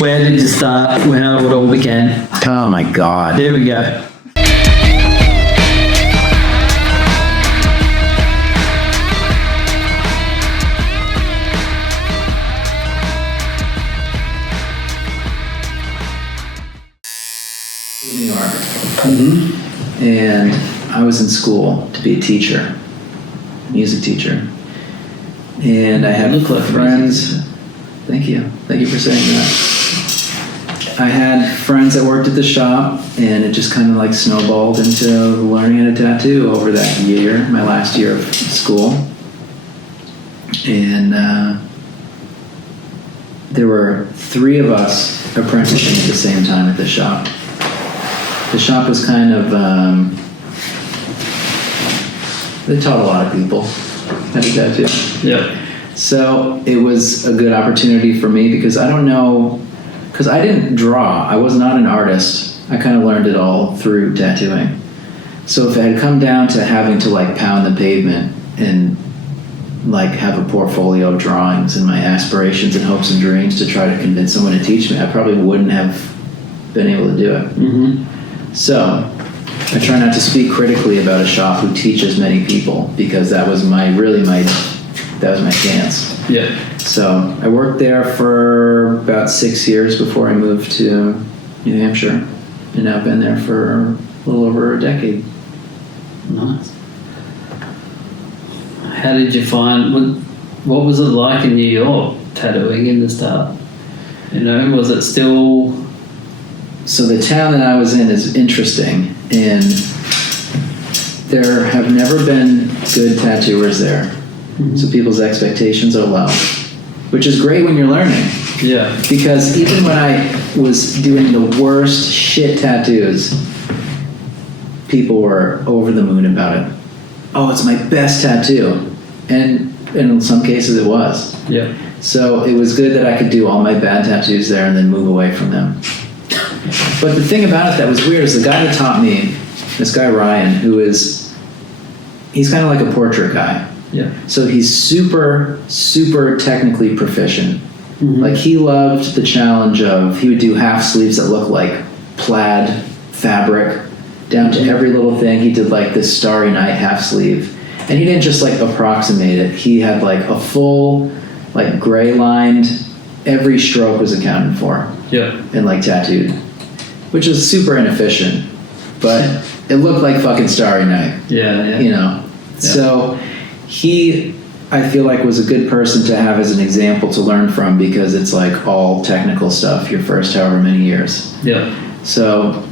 Where did you start? How it all began? Oh my God. There we go. New York. And I was in school to be a teacher, music teacher. And I had friends. Thank you for saying that. I had friends that worked at the shop, and it just kind of like snowballed into learning how to tattoo over that year, my last year of school. And there were 3 of us apprenticing at the same time at the shop. The shop was kind of, they taught a lot of people how to tattoo. Yep. So it was a good opportunity for me because I didn't draw. I was not an artist. I kind of learned it all through tattooing. So if it had come down to having to like pound the pavement and like have a portfolio of drawings and my aspirations and hopes and dreams to try to convince someone to teach me, I probably wouldn't have been able to do it. Mm-hmm. So I try not to speak critically about a shop who teaches many people because that was my chance. Yeah. So I worked there for about 6 years before I moved to New Hampshire, and I've been there for a little over a decade. Nice. How did you find, what was it like in New York tattooing in the start? You know, was it still... So the town that I was in is interesting, and there have never been good tattooers there. Mm-hmm. So people's expectations are low, which is great when you're learning. Yeah. Because even when I was doing the worst shit tattoos, people were over the moon about it. Oh, it's my best tattoo. And in some cases it was. Yeah. So it was good that I could do all my bad tattoos there and then move away from them. But the thing about it that was weird is the guy that taught me, this guy Ryan, he's kind of like a portrait guy. Yeah. So he's super, super technically proficient. Mm-hmm. Like he loved the challenge of, he would do half sleeves that look like plaid fabric down to every little thing. He did like this Starry Night half sleeve. And he didn't just like approximate it. He had like a full, like gray lined, every stroke was accounted for. Yeah. And like tattooed, which is super inefficient, but it looked like fucking Starry Night. Yeah, yeah. You know? Yeah. So he, I feel like, was a good person to have as an example to learn from because it's like all technical stuff your first however many years. Yeah. So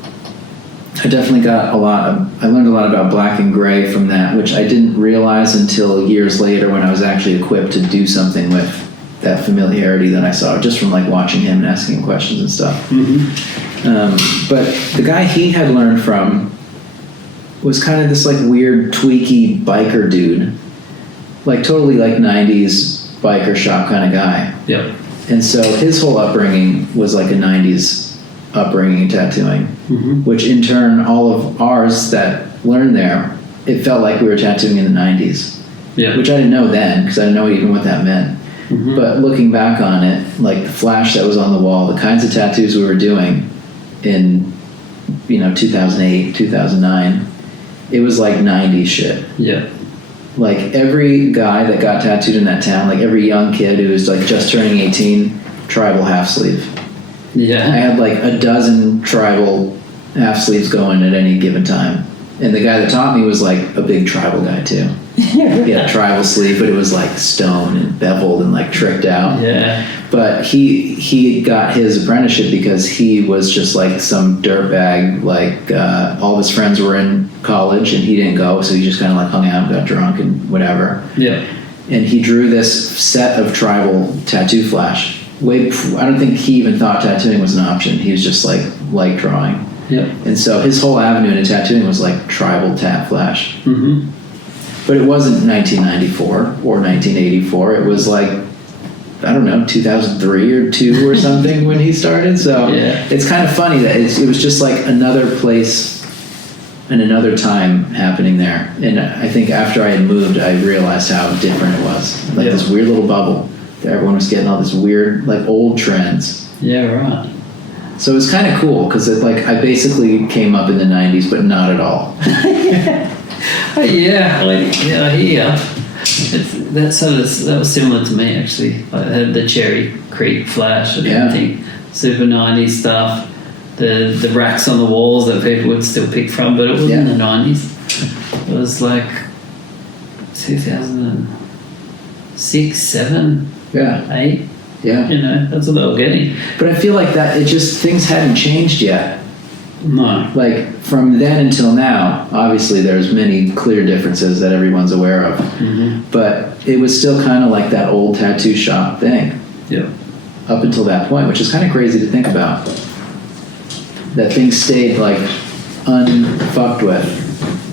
I definitely got I learned a lot about black and gray from that, which I didn't realize until years later when I was actually equipped to do something with that familiarity that I saw just from like watching him and asking him questions and stuff. Mm-hmm. But the guy he had learned from was kind of this like weird tweaky biker dude, like totally like 90s biker shop kind of guy. Yeah. And so his whole upbringing was like a 90s upbringing in tattooing, mm-hmm. which in turn all of ours that learned there, it felt like we were tattooing in the 90s. Yeah. Which I didn't know then because I didn't know even what that meant. Mm-hmm. But looking back on it, like the flash that was on the wall, the kinds of tattoos we were doing in, 2008, 2009, it was like 90s shit. Yeah. Like every guy that got tattooed in that town, like every young kid who was like just turning 18, tribal half sleeve. Yeah. I had like a dozen tribal half sleeves going at any given time. And the guy that taught me was like a big tribal guy too. He had a tribal sleeve, but it was like stone and beveled and like tricked out. Yeah. But he got his apprenticeship because he was just like some dirtbag. Like all his friends were in college and he didn't go, so he just kind of like hung out, got drunk and whatever. Yeah. And he drew this set of tribal tattoo flash. I don't think he even thought tattooing was an option. He was just like drawing. Yeah. And so his whole avenue into tattooing was like tribal tat flash. Mm-hmm. But it wasn't 1994 or 1984. It was like, I don't know, 2003 or 2 or something when he started. So It's kind of funny that it was just like another place and another time happening there. And I think after I had moved, I realized how different it was. Like this weird little bubble. Everyone was getting all this weird, like old trends. Yeah, right. So it was kind of cool because I basically came up in the 90s, but not at all. I hear. That was similar to me actually. I had the Cherry Creek flash and everything, super 90s stuff. The racks on the walls that people would still pick from, but it was in the 90s. It was like 2006, 7, 8. Yeah. You know, that's what they were getting. But I feel like that things hadn't changed yet. No. Like from then until now, obviously there's many clear differences that everyone's aware of. Mm-hmm. But it was still kind of like that old tattoo shop thing. Yeah. Up until that point, which is kind of crazy to think about. That things stayed like unfucked with.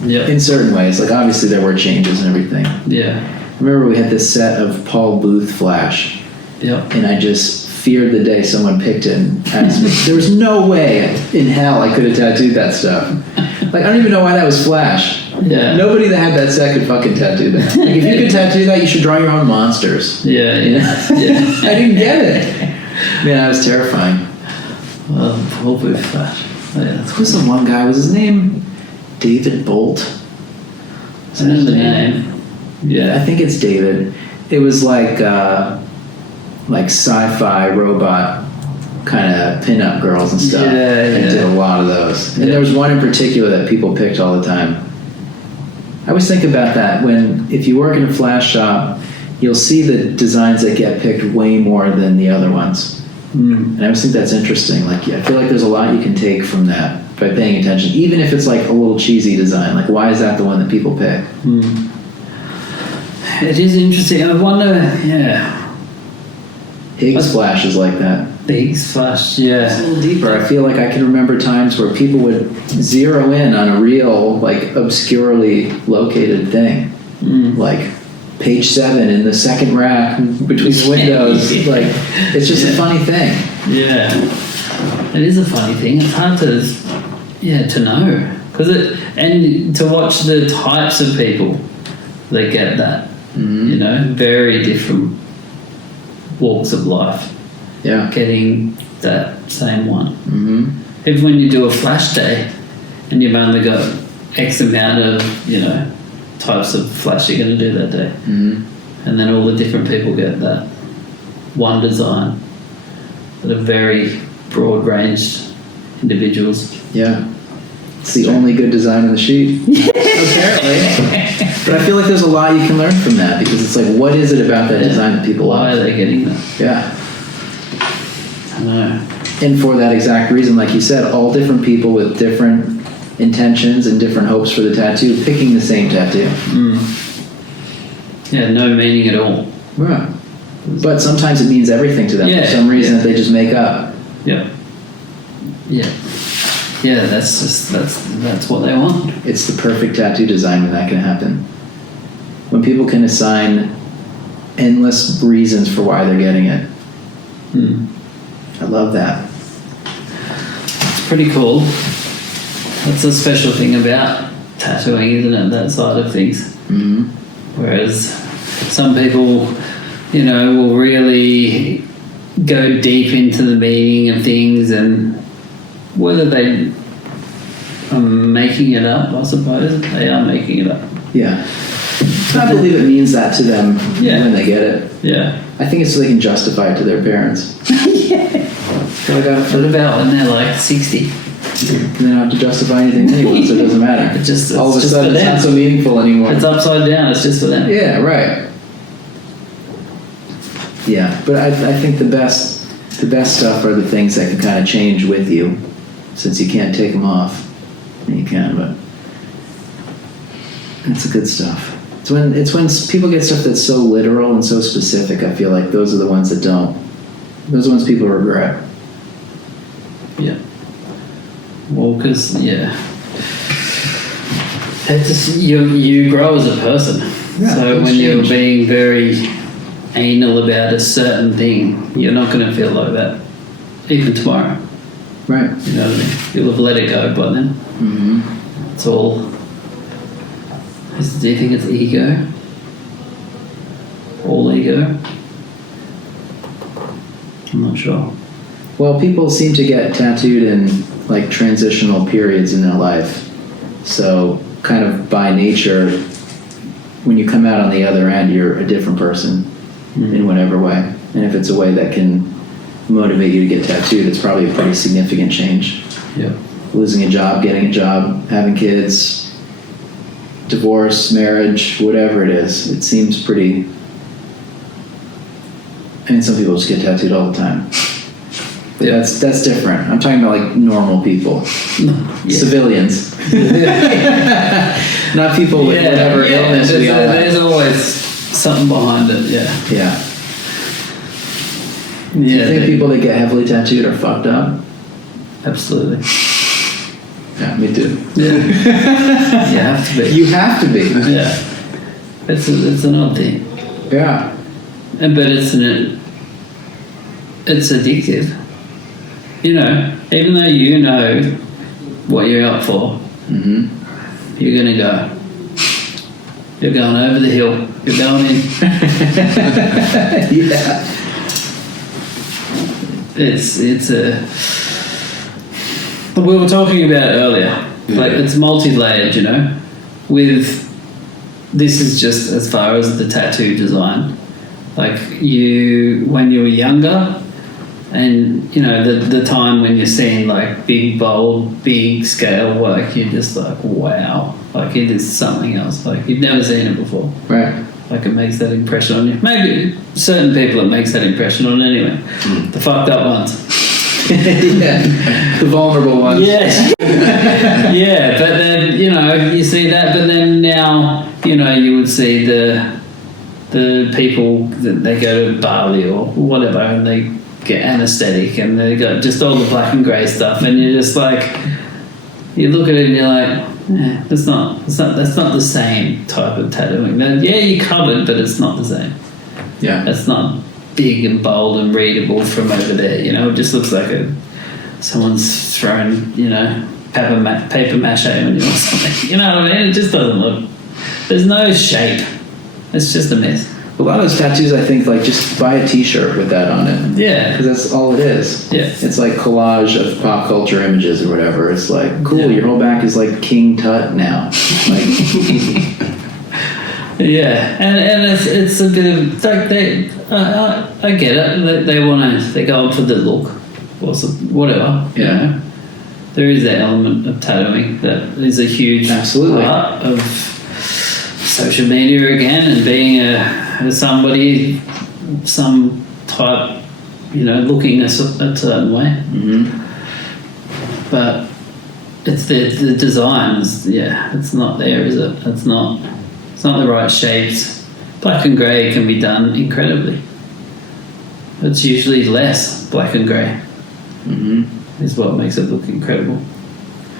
Yeah. In certain ways. Like obviously there were changes and everything. Yeah. I remember we had this set of Paul Booth flash. Yeah. And I just feared the day someone picked it and asked me. There was no way in hell I could have tattooed that stuff. Like I don't even know why that was flash. Yeah. Nobody that had that set could fucking tattoo that. Like if you could tattoo that, you should draw your own monsters. Yeah. Yeah. I didn't get it. Man, that was terrifying. Well, Paul Booth flash. Oh, yeah, Who's the one guy? Was his name David Bolt? I know the name. Yeah. I think it's David. It was like sci-fi robot kind of pin-up girls and stuff. Yeah. I did a lot of those. And there was one in particular that people picked all the time. I always think about that if you work in a flash shop, you'll see the designs that get picked way more than the other ones. And I always think that's interesting. Like, I feel like there's a lot you can take from that by paying attention, even if it's like a little cheesy design. Like, why is that the one that people pick? It is interesting. I wonder, Higgs flash is like that. The Higgs flash, yeah. It's a little deeper. I feel like I can remember times where people would zero in on a real, like, obscurely located thing. Like, page 7 in the second rack between the windows. Like, it's just a funny thing. Yeah. It is a funny thing. It's hard to know. And to watch the types of people that get that. You know, very different walks of life. Yeah. Getting that same one. Even when you do a flash day and you've only got X amount of, types of flash you're going to do that day. And then all the different people get that one design that are very broad-ranged individuals. Yeah. It's the only good design on the sheet. Apparently. But I feel like there's a lot you can learn from that because it's like, what is it about that design that people Why love? are they getting that? Yeah. I know. And for that exact reason, like you said, all different people with different intentions and different hopes for the tattoo picking the same tattoo. Yeah, no meaning at all. Right. But sometimes it means everything to them for some reason that they just make up. Yeah. That's what they want. It's the perfect tattoo design when that can happen. When people can assign endless reasons for why they're getting it. I love that. It's pretty cool. That's a special thing about tattooing, isn't it? That side of things. Whereas some people, will really go deep into the meaning of things, and whether they are making it up, I suppose they are making it up. Yeah. I believe it means that to them when they get it. Yeah. I think it's so they can justify it to their parents. What about when they're like 60? They don't have to justify anything anyway, so it doesn't matter. All of a sudden, it's not so meaningful anymore. It's upside down. It's just for them. Yeah, right. Yeah, but I think the best stuff are the things that can kind of change with you, since you can't take them off. And you can, but that's the good stuff. It's when people get stuff that's so literal and so specific. I feel like those are the ones that don't. Those are the ones people regret. Yeah. Well, because it's just, you grow as a person. Yeah, so when you're being very anal about a certain thing, you're not going to feel like that even tomorrow. Right. You know what I mean? You'll have let it go by then. It's all. Do you think it's ego? All ego? I'm not sure. Well, people seem to get tattooed in like transitional periods in their life. So kind of by nature, when you come out on the other end, you're a different person in whatever way. And if it's a way that can motivate you to get tattooed, it's probably a pretty significant change. Yeah. Losing a job, getting a job, having kids, divorce, marriage, whatever it is, it seems pretty... I mean, some people just get tattooed all the time. But that's different. I'm talking about like normal people. Civilians. Not people with whatever illness we all have. There's always something behind it, Yeah. Do you think people that get heavily tattooed are fucked up? Absolutely. Yeah, me too. Yeah. You have to be. You have to be. Yeah. It's an odd thing. Yeah. But it's addictive. You know, even though you know what you're out for, you're going to go. You're going over the hill. You're going in. Yeah. It's a... We were talking about it earlier. Like, it's multi-layered, you know. This is just as far as the tattoo design. Like, when you were younger, and, you know, the time when you're seeing, like, big, bold, big scale work, you're just like, wow. Like, it is something else. Like, you've never seen it before. Right. Like, it makes that impression on you. Maybe certain people it makes that impression on anyway. The fucked up ones. Yeah. The vulnerable ones. Yeah. Yeah, but then, you know, you see that, but then now, you know, you would see the people that they go to Bali or whatever and they get anesthetic and they got just all the black and grey stuff and you're just like, you look at it and you're like, that's not the same type of tattooing. Yeah, you're covered, but it's not the same. Yeah. It's not big and bold and readable from over there, you know. It just looks like someone's throwing, you know, paper mache on you or something. You know what I mean? It just doesn't look... There's no shape. It's just a mess. A lot of those tattoos, I think, like, just buy a t-shirt with that on it. Yeah. Because that's all it is. Yeah. It's like collage of pop culture images or whatever. It's like, cool, your whole back is like King Tut now. Like... Yeah, and it's a bit of... Like, I get it. They go up for the look. Or whatever. Yeah. You know? There is that element of tattooing that is a huge part of social media again, and being somebody, some type, you know, looking a certain way. But it's the designs. Yeah, it's not there, is it? It's not the right shapes. Black and grey can be done incredibly. It's usually less black and grey. Is what makes it look incredible.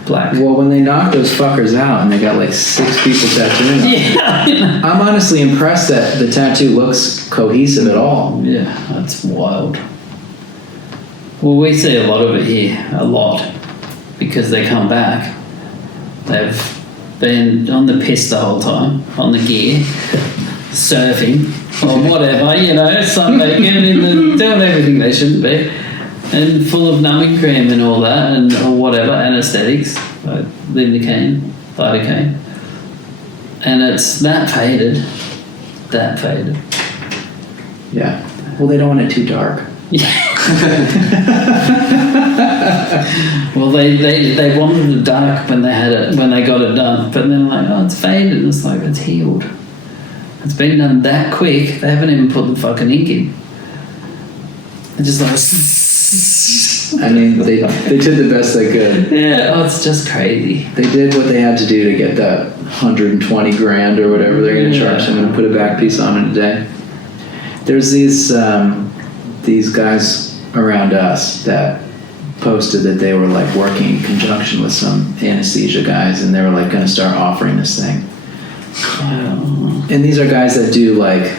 Black. Well, when they knock those fuckers out and they got like 6 people tattooing them, yeah. I'm honestly impressed that the tattoo looks cohesive at all. Yeah, that's wild. Well, we see a lot of it here, a lot, because they come back. They've been on the piss the whole time, on the gear, surfing, or whatever, you know, sunbaking, doing everything they shouldn't be. And full of numbing cream and all that, or whatever, anesthetics, like lidocaine, and it's that faded. Yeah. Well, they don't want it too dark. Yeah. Well, they wanted it dark when they got it done, but then like, oh, it's faded. It's like, it's healed. It's been done that quick. They haven't even put the fucking ink in. They're just like. I mean, they did the best they could. Yeah, it's just crazy. They did what they had to do to get that 120 grand or whatever they're going to charge someone to put a back piece on in a day. There's these guys around us that posted that they were like working in conjunction with some anesthesia guys, and they were like going to start offering this thing. And these are guys that do like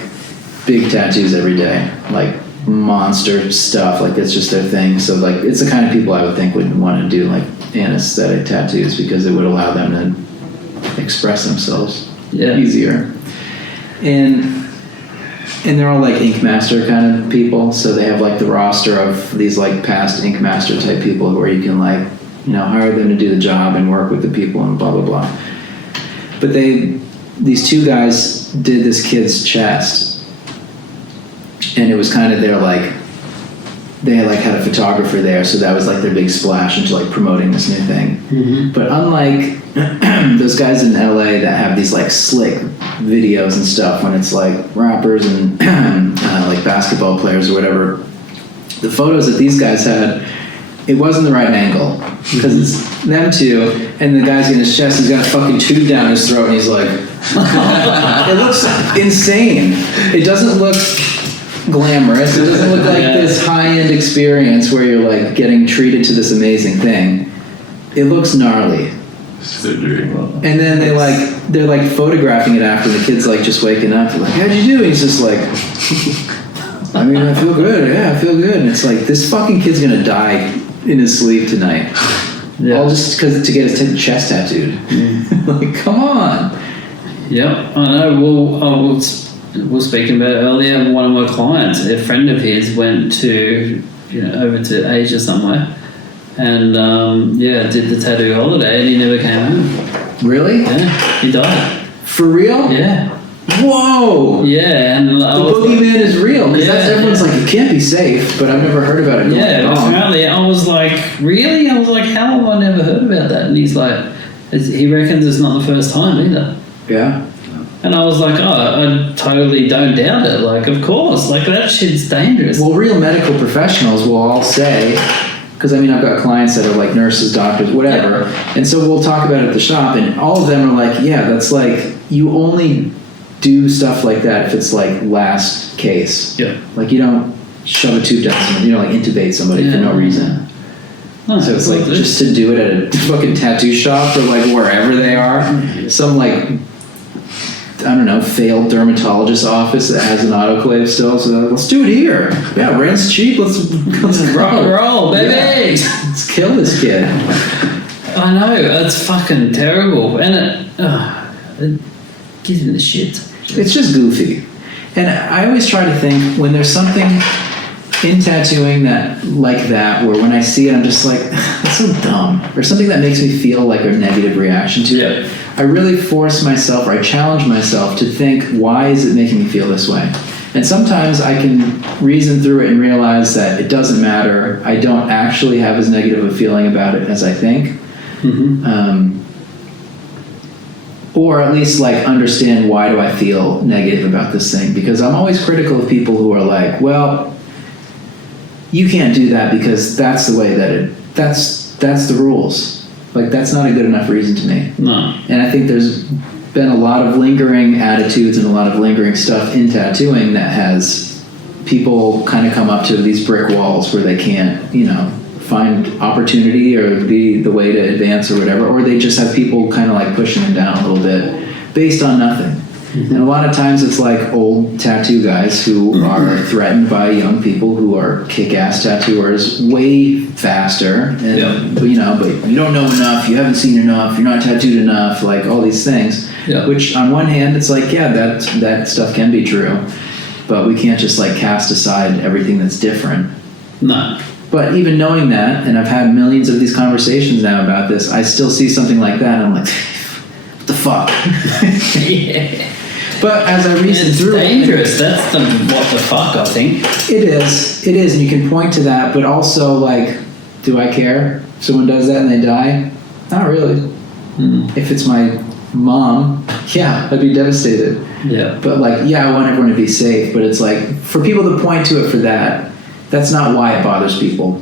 big tattoos every day, like monster stuff, like it's just their thing. So like it's the kind of people I would think would want to do like anesthetic tattoos because it would allow them to express themselves easier. And and they're all like Ink Master kind of people, so they have like the roster of these like past Ink Master type people where you can like, hire them to do the job and work with the people and blah blah blah. But these two guys did this kid's chest, and it was kind of their like, they had a photographer there, so that was like their big splash into like promoting this new thing. Mm-hmm. But unlike those guys in LA that have these like slick videos and stuff when it's like rappers and like basketball players or whatever, the photos that these guys had, it wasn't the right angle because it's them two, and the guy's in his chest, he's got a fucking tube down his throat, and he's like, it looks insane. It doesn't look glamorous. It doesn't look like this high-end experience where you're like getting treated to this amazing thing. It looks gnarly. And then they're like photographing it after, the kid's like just waking up. They're like, how'd you do? And he's just like, I mean, I feel good. Yeah, I feel good. And it's like, this fucking kid's gonna die in his sleep tonight. Yeah. All just because to get his chest tattooed. Like, come on. Yep, I know. Well, we were speaking about earlier, one of my clients, a friend of his, went to, over to Asia somewhere, and did the tattoo holiday, and he never came home. Really? Yeah, he died. For real? Yeah. Whoa! Yeah, and the boogeyman is real, because everyone's like, it can't be safe, but I've never heard about it. Yeah, apparently. I was like, really? I was like, how have I never heard about that? And he's like, he reckons it's not the first time either. Yeah. And I was like, I totally don't doubt it. Like, of course. Like, that shit's dangerous. Well, real medical professionals will all say, because, I've got clients that are like nurses, doctors, whatever, and so we'll talk about it at the shop, and all of them are like, yeah, that's like, you only do stuff like that if it's like last case. Yeah. Like, you don't shove a tube down someone, you don't like intubate somebody for no reason. No, so it's like, just to do it at a fucking tattoo shop or like wherever they are, some like, I don't know, failed dermatologist office that has an autoclave still, so let's do it here. Yeah, rent's cheap, let's rock and roll, baby. Let's kill this kid. I know, it's fucking terrible, and it gives me the shit. It's just goofy. And I always try to think, when there's something in tattooing that like that, where when I see it I'm just like, that's so dumb, or something that makes me feel like a negative reaction to it, I really force myself, or I challenge myself to think, why is it making me feel this way? And sometimes I can reason through it and realize that it doesn't matter. I don't actually have as negative a feeling about it as I think. Mm-hmm. Or at least like understand, why do I feel negative about this thing? Because I'm always critical of people who are like, well, you can't do that because that's the way that that's the rules. Like, that's not a good enough reason to me. No. And I think there's been a lot of lingering attitudes and a lot of lingering stuff in tattooing that has people kind of come up to these brick walls where they can't, find opportunity or be the way to advance or whatever, or they just have people kind of like pushing them down a little bit based on nothing. Mm-hmm. And a lot of times it's like old tattoo guys who are threatened by young people who are kick-ass tattooers way faster, and but you don't know enough, you haven't seen enough, you're not tattooed enough, like all these things. Which on one hand it's like, that stuff can be true, but we can't just like cast aside everything that's different. No. But even knowing that, and I've had millions of these conversations now about this, I still see something like that and I'm like, what the fuck? Yeah. But as I reason through it, it's dangerous. That's the what the fuck, I think. It is, and you can point to that, but also like, do I care if someone does that and they die? Not really. Mm. If it's my mom, yeah, I'd be devastated. Yeah. But like, I want everyone to be safe, but it's like, for people to point to it for that, that's not why it bothers people.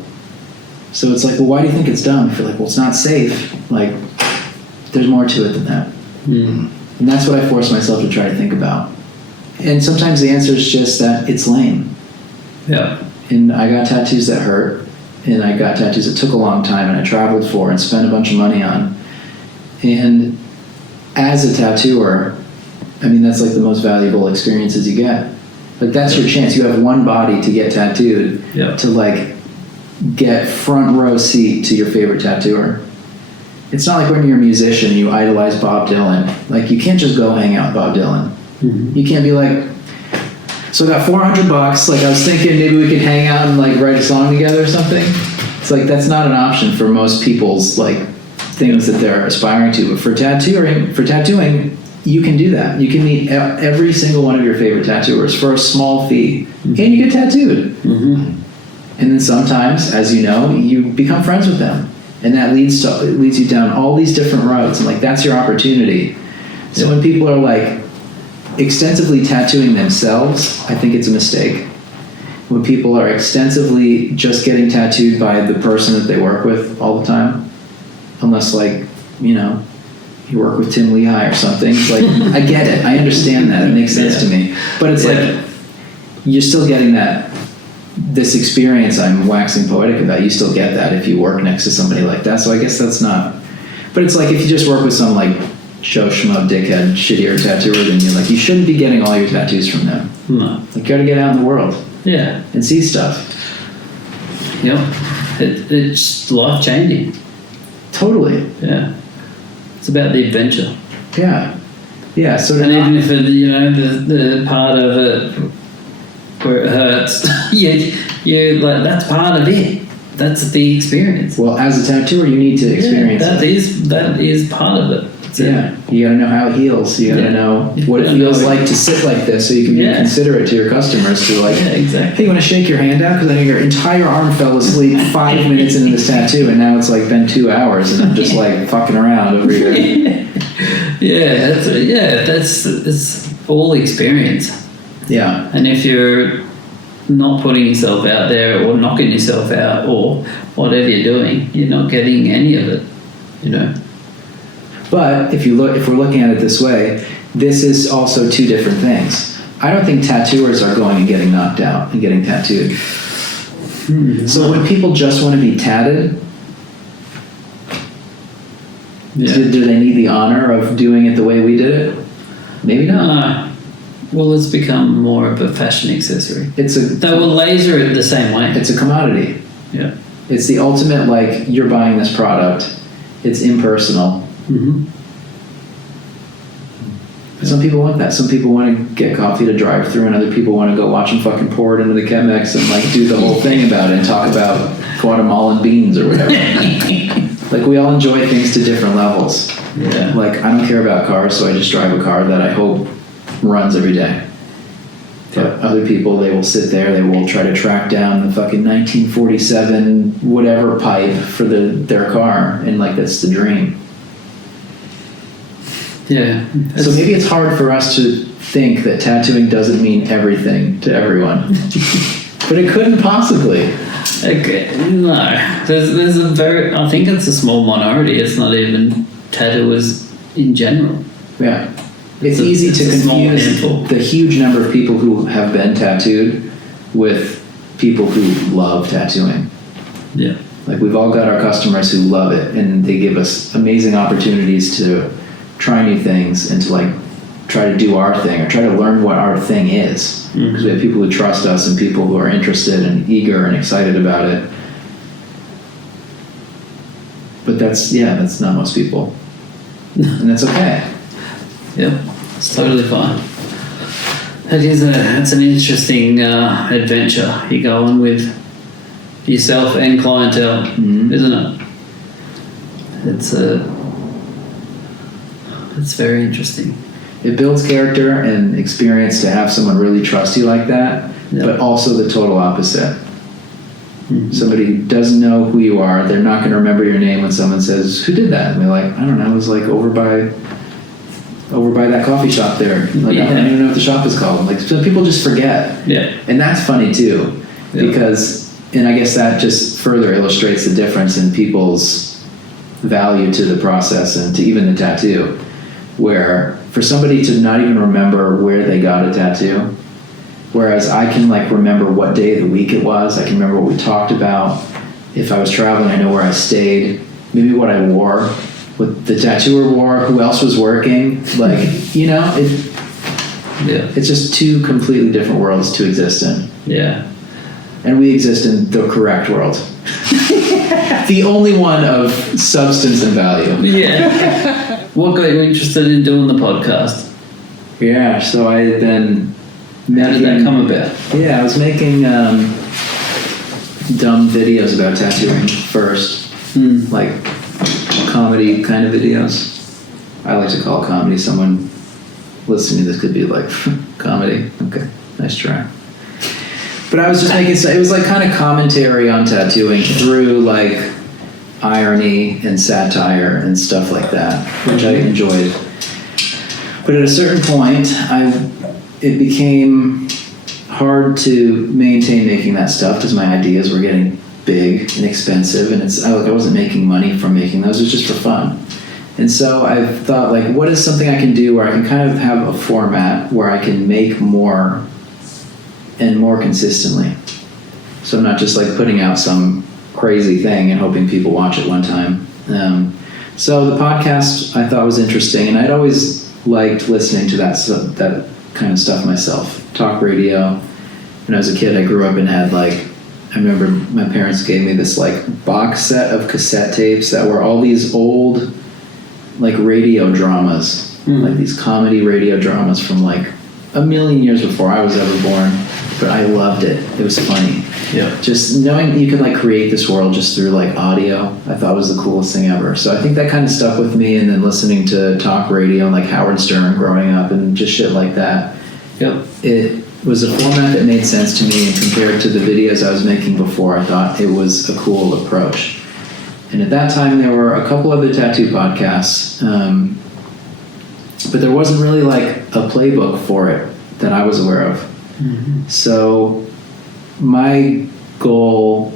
So it's like, well, why do you think it's dumb? If you're like, well, it's not safe. Like, there's more to it than that. Mm. And that's what I force myself to try to think about. And sometimes the answer is just that it's lame. Yeah. And I got tattoos that hurt, and I got tattoos that took a long time, and I traveled for and spent a bunch of money on. And as a tattooer, I mean, that's like the most valuable experiences you get. Like, that's your chance. You have one body to get tattooed, to like get front row seat to your favorite tattooer. It's not like when you're a musician, you idolize Bob Dylan. Like, you can't just go hang out with Bob Dylan. Mm-hmm. You can't be like, So I got $400. Like I was thinking maybe we could hang out and like write a song together or something. It's like that's not an option for most people's like things that they're aspiring to. But for tattooing, you can do that. You can meet every single one of your favorite tattooers for a small fee, and you get tattooed. Mm-hmm. And then sometimes, as you know, you become friends with them, and that leads you down all these different roads. And like that's your opportunity. So when people are like extensively tattooing themselves, I think it's a mistake. When people are extensively just getting tattooed by the person that they work with all the time, unless like, you know, you work with Tim Lehigh or something. It's like, I get it. I understand that. It makes sense to me. But it's like, you're still getting this experience I'm waxing poetic about. You still get that if you work next to somebody like that. So I guess that's not, but it's like if you just work with some like show schmo dickhead shittier tattooer than you, like you shouldn't be getting all your tattoos from them. No. Like you gotta get out in the world. Yeah. And see stuff. Yep. It's life changing. Totally. Yeah. It's about the adventure. Yeah. Yeah. So and even if it, you know, the part of it where it hurts, you like that's part of it. That's the experience. Well, as a tattooer, you need to experience that is part of it. Yeah, you gotta know how it heals. You gotta know what it feels like to sit like this, so you can be considerate to your customers. To like, exactly. Hey, you want to shake your hand out because I know your entire arm fell asleep 5 minutes into this tattoo, and now it's like been 2 hours, and I'm just like fucking around over here. That's it's all experience. Yeah, and if you're not putting yourself out there or knocking yourself out or whatever you're doing, you're not getting any of it. You know. But if we're looking at it this way, this is also two different things. I don't think tattooers are going and getting knocked out and getting tattooed. So when people just want to be tatted, do they need the honor of doing it the way we did it? Maybe not. No. Well, it's become more of a fashion accessory. They will laser it the same way. It's a commodity. Yeah. It's the ultimate, like, you're buying this product. It's impersonal. Mm-hmm. Some people want that. Some people want to get coffee to drive through, and other people want to go watch them fucking pour it into the Chemex and like do the whole thing about it and talk about Guatemalan beans or whatever. Like we all enjoy things to different levels. Yeah. Like I don't care about cars, so I just drive a car that I hope runs every day. But other people, they will sit there, they will try to track down the fucking 1947 whatever pipe for their car, and like that's the dream. Yeah. So maybe it's hard for us to think that tattooing doesn't mean everything to everyone. But it couldn't possibly. Okay. No. There's a very, I think it's a small minority. It's not even tattooers in general. Yeah. It's easy to confuse the huge number of people who have been tattooed with people who love tattooing. Yeah. Like we've all got our customers who love it, and they give us amazing opportunities to try new things and to like try to do our thing or try to learn what our thing is. Because we have people who trust us and people who are interested and eager and excited about it. But that's not most people. And that's okay. Yep, it's totally fine. It's an interesting adventure you go on with yourself and clientele, isn't it? It's very interesting. It builds character and experience to have someone really trust you like that, but also the total opposite. Somebody who doesn't know who you are, they're not going to remember your name when someone says, "Who did that?" And they're like, "I don't know, it was like over by that coffee shop there." Like, I don't even know what the shop is called. Like, so people just forget. Yeah. And that's funny too, because, and I guess that just further illustrates the difference in people's value to the process and to even the tattoo. Where for somebody to not even remember where they got a tattoo, whereas I can like remember what day of the week it was, I can remember what we talked about. If I was traveling, I know where I stayed, maybe what I wore, what the tattooer wore, who else was working. Like, you know, it's just two completely different worlds to exist in. Yeah. And we exist in the correct world. The only one of substance and value. Yeah. What got you interested in doing the podcast? Yeah, so I had been How did that come about? Yeah, I was making dumb videos about tattooing first, like comedy kind of videos. I like to call it comedy. Someone listening to this could be like, comedy. Okay, nice try. But I was just making, it was like kind of commentary on tattooing through like irony and satire and stuff like that, which I enjoyed. But at a certain point, it became hard to maintain making that stuff because my ideas were getting big and expensive, and I wasn't making money from making those. It was just for fun. And so I thought, like, what is something I can do where I can kind of have a format where I can make more and more consistently. So I'm not just like putting out some crazy thing and hoping people watch it one time. So the podcast I thought was interesting, and I'd always liked listening to that kind of stuff myself. Talk radio. When I was a kid, I grew up and had I remember my parents gave me this like box set of cassette tapes that were all these old like radio dramas, like these comedy radio dramas from like a million years before I was ever born. But I loved it. It was funny. Yeah. Just knowing you could like create this world just through like audio, I thought was the coolest thing ever. So I think that kind of stuck with me, and then listening to talk radio and like Howard Stern growing up and just shit like that. Yep. It was a format that made sense to me, and compared to the videos I was making before, I thought it was a cool approach. And at that time, there were a couple other tattoo podcasts, but there wasn't really like a playbook for it that I was aware of. Mm-hmm. So my goal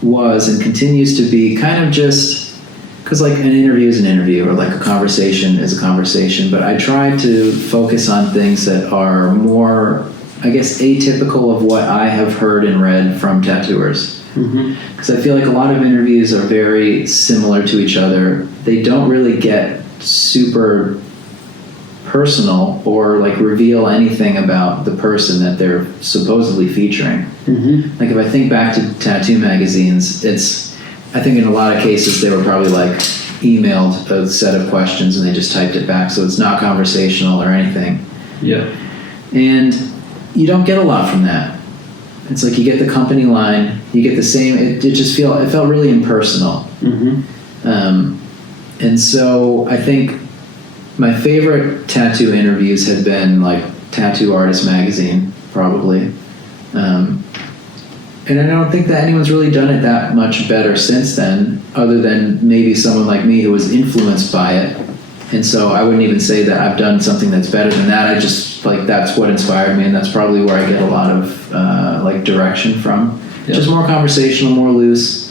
was and continues to be kind of just, because like an interview is an interview, or like a conversation is a conversation, but I try to focus on things that are more, I guess, atypical of what I have heard and read from tattooers. Because I feel like a lot of interviews are very similar to each other. They don't really get super personal or like reveal anything about the person that they're supposedly featuring. Like if I think back to tattoo magazines, I think in a lot of cases they were probably like emailed a set of questions and they just typed it back, so it's not conversational or anything. Yeah. And you don't get a lot from that. It's like you get the company line, you get the same, it felt really impersonal. And so I think my favorite tattoo interviews had been like Tattoo Artist Magazine, probably. And I don't think that anyone's really done it that much better since then, other than maybe someone like me who was influenced by it. And so I wouldn't even say that I've done something that's better than that. I just, like, that's what inspired me, and that's probably where I get a lot of, like, direction from. Yep. Just more conversational, more loose.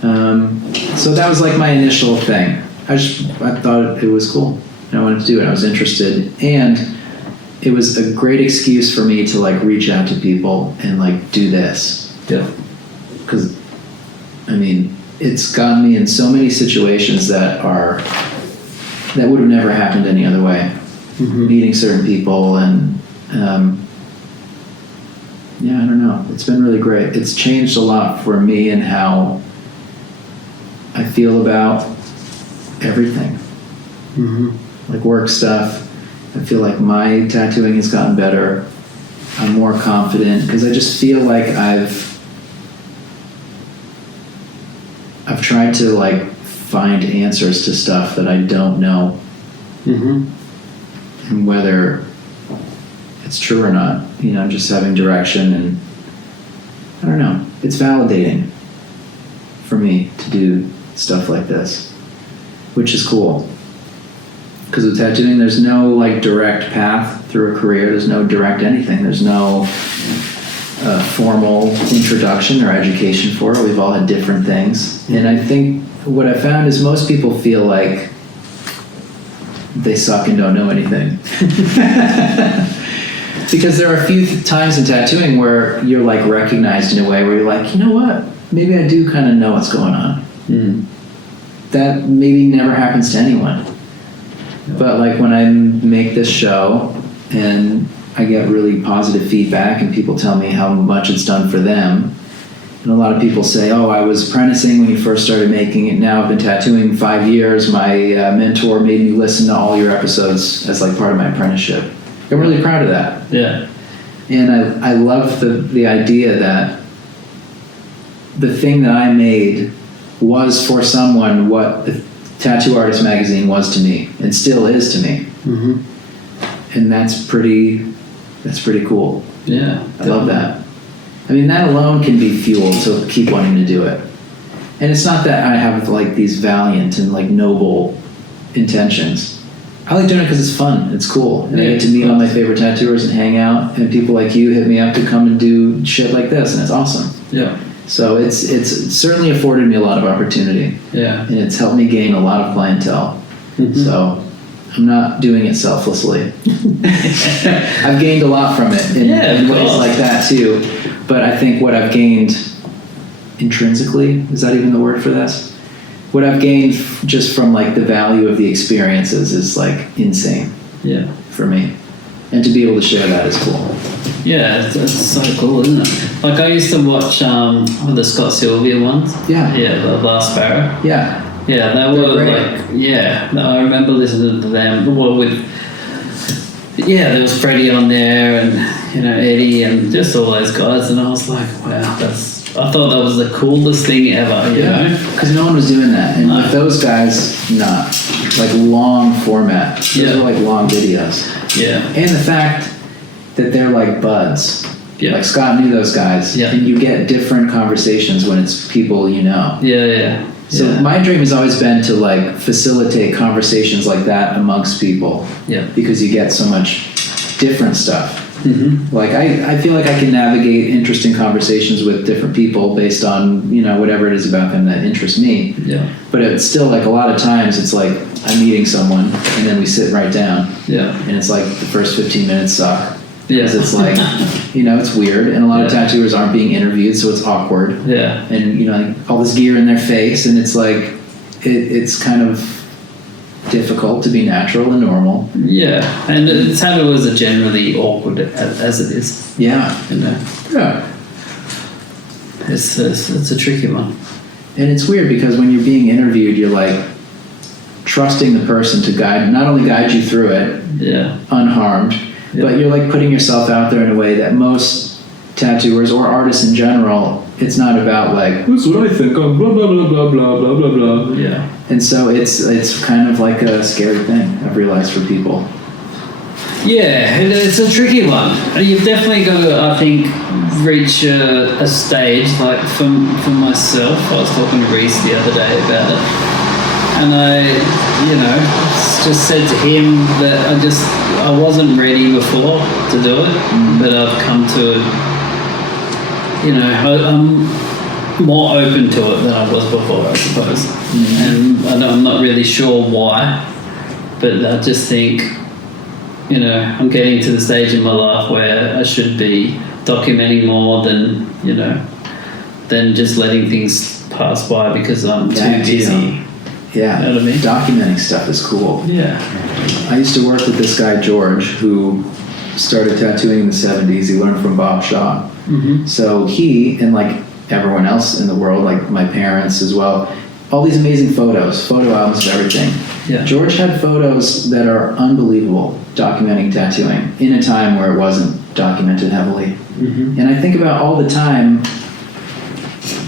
So that was, like, my initial thing. I thought it was cool, and I wanted to do it. I was interested, and it was a great excuse for me to, like, reach out to people and, like, do this. Yeah. Because, I mean, it's gotten me in so many situations that would have never happened any other way. Meeting certain people and yeah, I don't know. It's been really great. It's changed a lot for me and how I feel about everything. Like work stuff. I feel like my tattooing has gotten better. I'm more confident because I just feel like I've tried to like find answers to stuff that I don't know, and whether it's true or not. You know, just having direction, and I don't know. It's validating for me to do stuff like this, which is cool. Because with tattooing, there's no like direct path through a career. There's no direct anything. There's no formal introduction or education for it. We've all had different things. And I think what I found is most people feel like they suck and don't know anything. Because there are a few times in tattooing where you're like recognized in a way where you're like, you know what? Maybe I do kind of know what's going on. That maybe never happens to anyone. But like when I make this show and I get really positive feedback and people tell me how much it's done for them, and a lot of people say, oh, I was apprenticing when you first started making it. Now I've been tattooing 5 years. My mentor made me listen to all your episodes as like part of my apprenticeship. I'm really proud of that. Yeah. And I love the idea that the thing that I made was for someone what the Tattoo Artist magazine was to me and still is to me. Mm-hmm. And that's pretty cool. Yeah. I love that. I mean, that alone can be fuel to keep wanting to do it. And it's not that I have like these valiant and like noble intentions. I like doing it because it's fun. It's cool. And I get to meet all my favorite tattooers and hang out. And people like you hit me up to come and do shit like this. And it's awesome. Yeah. So it's certainly afforded me a lot of opportunity. Yeah. And it's helped me gain a lot of clientele. Mm-hmm. So I'm not doing it selflessly. I've gained a lot from it in ways like that too. But I think what I've gained intrinsically, is that even the word for this? What I've gained just from like the value of the experiences is like insane. Yeah. For me. And to be able to share that is cool. Yeah, it's so cool, isn't it? Like I used to watch the Scott Sylvia ones. Yeah. Yeah, the Last Sparrow. Yeah. Yeah, they were great. like, yeah, I remember listening to them. Well, there was Freddie on there and, you know, Eddie and just all those guys. And I was like, wow, I thought that was the coolest thing ever, you know? Because no one was doing that. And with those guys, not. Like long format. Those were like long videos. Yeah. And the fact that they're like buds. Yeah. Like Scott knew those guys. Yeah. And you get different conversations when it's people you know. Yeah. So my dream has always been to like facilitate conversations like that amongst people. Yeah. Because you get so much different stuff. Mm-hmm. Like I feel like I can navigate interesting conversations with different people based on, you know, whatever it is about them that interests me. Yeah. But it's still like a lot of times it's like I'm meeting someone and then we sit right down. Yeah. And it's like the first 15 minutes suck. Yeah. Because it's like, you know, it's weird. And a lot of tattooers aren't being interviewed, so it's awkward. Yeah. And, you know, like all this gear in their face, and it's like, it's kind of difficult to be natural and normal. Yeah. And tattoos are generally awkward as it is. Yeah. You know? Yeah. It's a tricky one. And it's weird because when you're being interviewed, you're like trusting the person to not only guide you through it, unharmed, but you're like putting yourself out there in a way that most tattooers or artists in general, it's not about like, this is what I think of, blah, blah, blah, blah, blah, blah, blah, blah. Yeah. And so it's kind of like a scary thing, I've realized, for people. Yeah, it's a tricky one. You've definitely got to, I think, reach a stage, like for myself, I was talking to Reese the other day about it. And I, you know, just said to him that I wasn't ready before to do it, but I've come to, you know, I'm more open to it than I was before, I suppose. Mm-hmm. And I'm not really sure why, but I just think, you know, I'm getting to the stage in my life where I should be documenting more than, you know, than just letting things pass by because I'm too busy. Yeah, you know what I mean? Documenting stuff is cool. Yeah. I used to work with this guy, George, who started tattooing in the 70s. He learned from Bob Shaw. Mm-hmm. So he, and like everyone else in the world, like my parents as well, all these amazing photo albums of everything. Yeah. George had photos that are unbelievable documenting tattooing in a time where it wasn't documented heavily. Mm-hmm. And I think about all the time,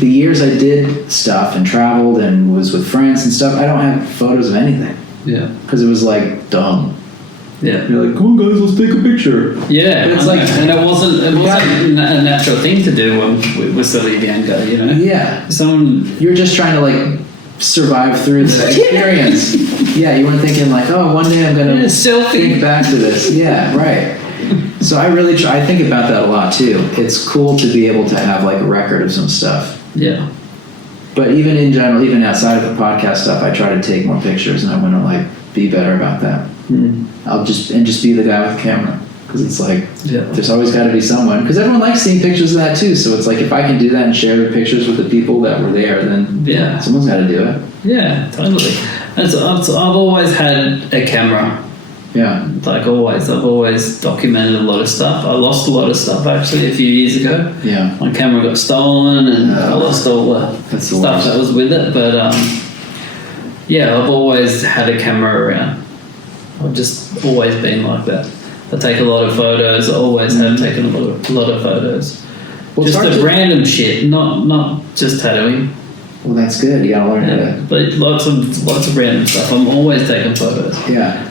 the years I did stuff and traveled and was with friends and stuff, I don't have photos of anything. Yeah. Because it was like dumb. Yeah. You're like, come on guys, let's take a picture. Yeah. But it's like, and it wasn't a natural thing to do when we were still younger, you know? Yeah. You're just trying to like survive through the experience. Yeah, you weren't thinking like, oh, one day I'm going to think back to this. Yeah, right. So I think about that a lot too. It's cool to be able to have like a record of some stuff. Yeah. But even in general, even outside of the podcast stuff, I try to take more pictures and I want to like be better about that. Mm-hmm. I'll just be the guy with the camera. Because it's like, there's always got to be someone. Because everyone likes seeing pictures of that too. So it's like, if I can do that and share the pictures with the people that were there, then someone's got to do it. Yeah, totally. I've always had a camera. Yeah. Like always. I've always documented a lot of stuff. I lost a lot of stuff actually a few years ago. Yeah. My camera got stolen and I lost all the stuff that was with it. But I've always had a camera around. I've just always been like that. I take a lot of photos. I always have taken a lot of photos. Well, just the random shit, not just tattooing. Well, that's good. You gotta learn how to. But lots of random stuff. I'm always taking photos. Yeah.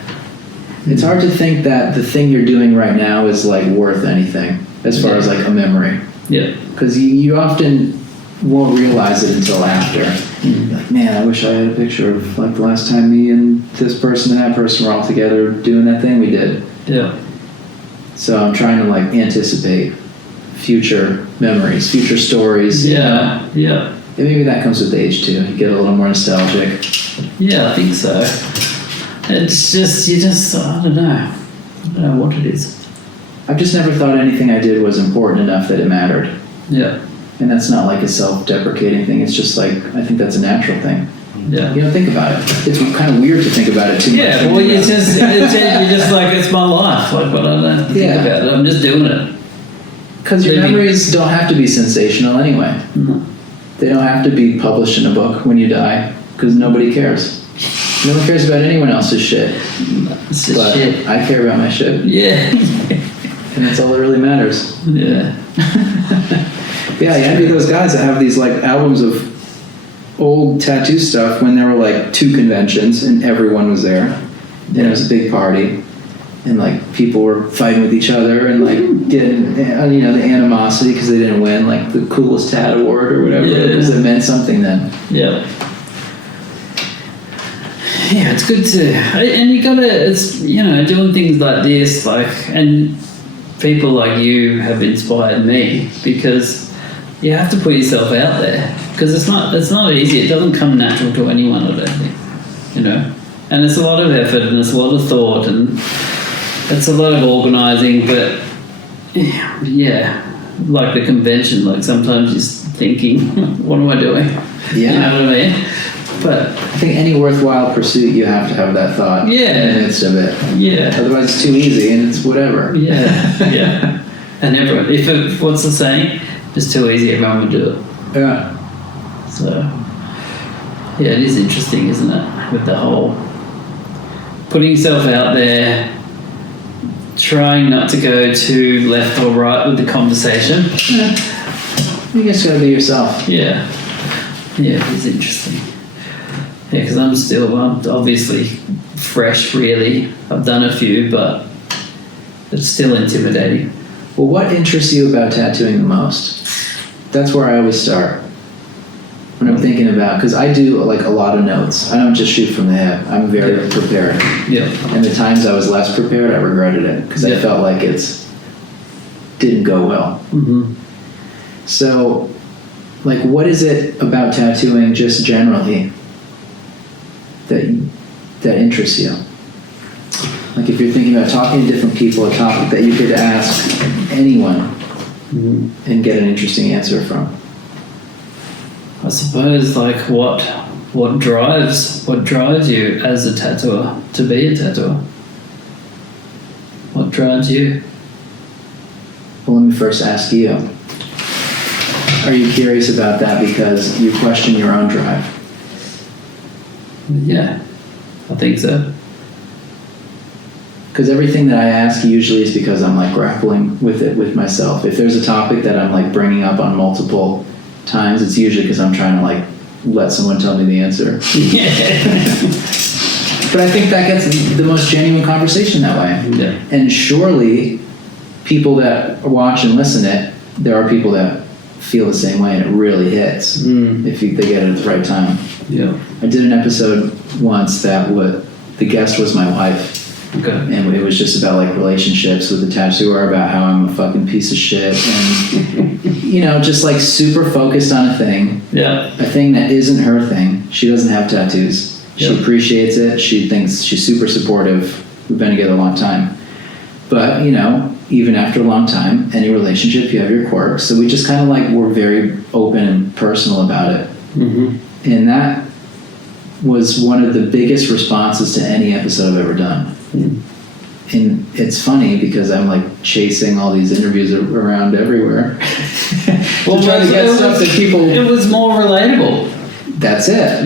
It's hard to think that the thing you're doing right now is like worth anything as far as like a memory. Yeah. Because you often won't realize it until after. You're like, man, I wish I had a picture of like the last time me and this person and that person were all together doing that thing we did. Yeah. So I'm trying to like anticipate future memories, future stories. Yeah. Yeah. And maybe that comes with age too. You get a little more nostalgic. Yeah, I think so. It's just, I don't know what it is. I've just never thought anything I did was important enough that it mattered. Yeah. And that's not like a self-deprecating thing. It's just like, I think that's a natural thing. Yeah. You don't think about it. It's kind of weird to think about it too much. Yeah, well, you're just like, it's my life. Like, what I don't think about it. I'm just doing it. Because your memories don't have to be sensational anyway. Mm-hmm. They don't have to be published in a book when you die, because nobody cares. No one cares about anyone else's shit. It's just but shit. I care about my shit. Yeah. And that's all that really matters. Yeah. Yeah, you envy those guys that have these like albums of old tattoo stuff when there were like 2 conventions and everyone was there. And it was a big party. And like people were fighting with each other and like getting, the animosity because they didn't win like the coolest tat award or whatever, because it meant something then. Yeah. Yeah, it's good to, and you gotta, it's, doing things like this, like, and people like you have inspired me, because you have to put yourself out there, because it's not easy. It doesn't come natural to anyone, I don't think, and it's a lot of effort and it's a lot of thought and it's a lot of organising, but yeah, like the convention, like sometimes you're thinking, what am I doing? Yeah. You know what I mean? But I think any worthwhile pursuit, you have to have that thought in the midst of it. Yeah. Otherwise, it's too easy and it's whatever. Yeah. Yeah. And everyone, what's the saying? It's too easy, everyone would do it. Yeah. So, yeah, it is interesting, isn't it? With the whole putting yourself out there, trying not to go too left or right with the conversation. Yeah. You just gotta be yourself. Yeah. Yeah, it is interesting. Yeah, because I'm obviously fresh, really. I've done a few, but it's still intimidating. Well, what interests you about tattooing the most? That's where I always start. When I'm thinking about, because I do like a lot of notes. I don't just shoot from the hip. I'm very prepared. Yeah. And the times I was less prepared, I regretted it because I felt like it didn't go well. Mm-hmm. So, like, what is it about tattooing just generally that interests you? Like, if you're thinking about talking to different people, a topic that you could ask anyone and get an interesting answer from. I suppose, like, what drives you as a tattooer to be a tattooer? What drives you? Well, let me first ask you. Are you curious about that because you question your own drive? Yeah, I think so. Because everything that I ask usually is because I'm like grappling with it with myself. If there's a topic that I'm like bringing up on multiple times, it's usually because I'm trying to like let someone tell me the answer. But I think that gets the most genuine conversation that way. Yeah. And surely people that watch and listen to it, there are people that feel the same way and it really hits if they get it at the right time. Yeah. I did an episode once that the guest was my wife. Okay. And it was just about like relationships with the tattooer, about how I'm a fucking piece of shit and just like super focused on a thing. Yeah. A thing that isn't her thing. She doesn't have tattoos. She appreciates it. She thinks she's super supportive. We've been together a long time. But, even after a long time, any relationship, you have your quirks. So we just kind of like were very open and personal about it. Mm-hmm. And that was one of the biggest responses to any episode I've ever done. Mm-hmm. And it's funny because I'm like chasing all these interviews around everywhere. Well, try to get stuff that people... It was more relatable. That's it.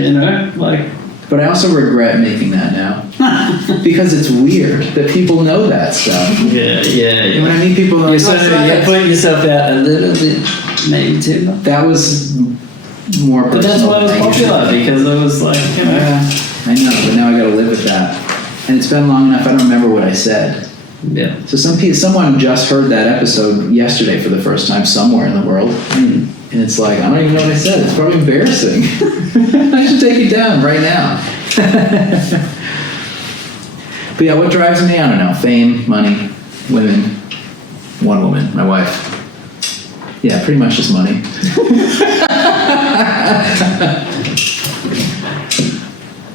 Like... But I also regret making that now. because it's weird that people know that stuff. And when I meet people, You're putting yourself out a little bit, maybe too much. that was more personal. But that's why it was popular, because it was like, you know. I know, but now I got to live with that. And it's been long enough, I don't remember what I said. Yeah. So someone just heard that episode yesterday for the first time somewhere in the world. And it's like, I don't even know what I said. It's probably embarrassing. I should take it down right now. But yeah, what drives me? I don't know. Fame, money, women. One woman, my wife. Yeah, pretty much just money.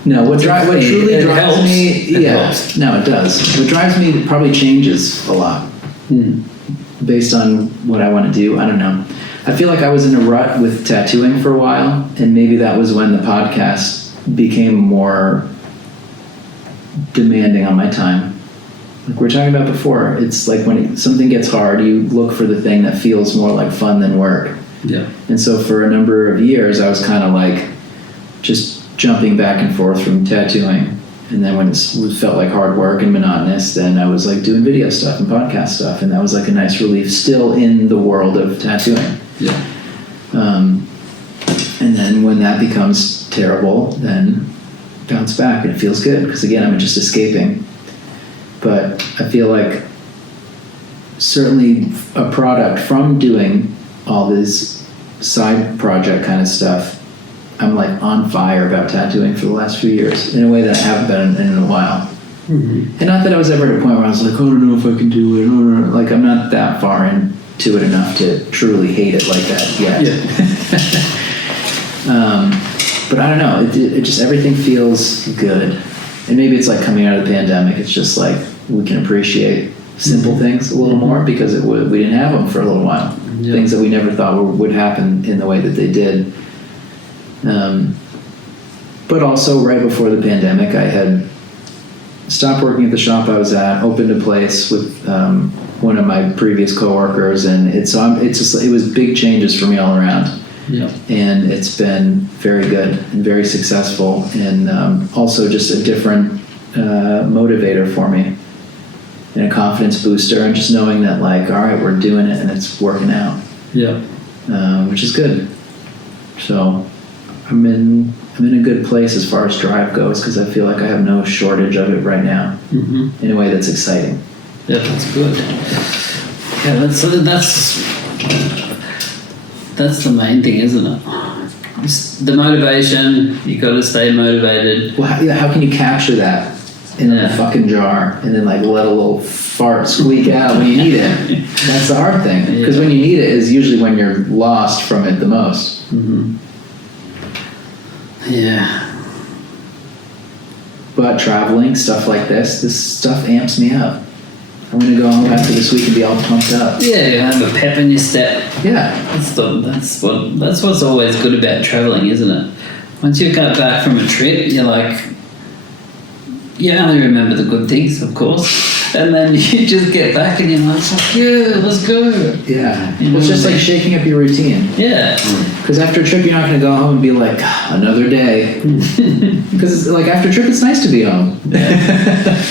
No, what truly drives me, no, it does. What drives me probably changes a lot based on what I want to do. I don't know. I feel like I was in a rut with tattooing for a while, and maybe that was when the podcast became more demanding on my time. Like we were talking about before, it's like when something gets hard, you look for the thing that feels more like fun than work. Yeah. And so for a number of years, I was kind of like just jumping back and forth from tattooing, and then when it felt like hard work and monotonous, then I was like doing video stuff and podcast stuff, and that was like a nice relief still in the world of tattooing. Yeah. And then when that becomes terrible, then bounce back, and it feels good because again I'm just escaping. But I feel like certainly a product from doing all this side project kind of stuff, I'm like on fire about tattooing for the last few years in a way that I haven't been in a while. And not that I was ever at a point where I was like, oh, I don't know if I can do it. Like I'm not that far into it enough to truly hate it like that yet. But I don't know. It just everything feels good, and maybe it's like coming out of the pandemic. It's just like we can appreciate simple things a little more because we didn't have them for a little while. Things that we never thought would happen in the way that they did. But also right before the pandemic, I had stopped working at the shop I was at, opened a place with one of my previous coworkers, and it was big changes for me all around. Yeah. And it's been very good and very successful, and also just a different motivator for me and a confidence booster, and just knowing that like, all right, we're doing it and it's working out. Yeah. Which is good. So I'm in a good place as far as drive goes because I feel like I have no shortage of it right now in a way that's exciting. Yeah, that's good. Yeah, that's the main thing, isn't it? It's the motivation. You got to stay motivated. Well, how can you capture that in a fucking jar and then like let a little fart squeak out when you need it? That's the hard thing because when you need it is usually when you're lost from it the most. Yeah. But traveling, stuff like this stuff amps me up. I'm going to go home after this week and be all pumped up. Yeah, you have a pep in your step. Yeah. That's what's always good about traveling, isn't it? Once you get back from a trip, you're like, you only remember the good things, of course. And then you just get back and you're like, yeah, let's go. Yeah. It's just like shaking up your routine. Yeah. Because after a trip, you're not going to go home and be like, another day. Because like after a trip, it's nice to be home. Yeah.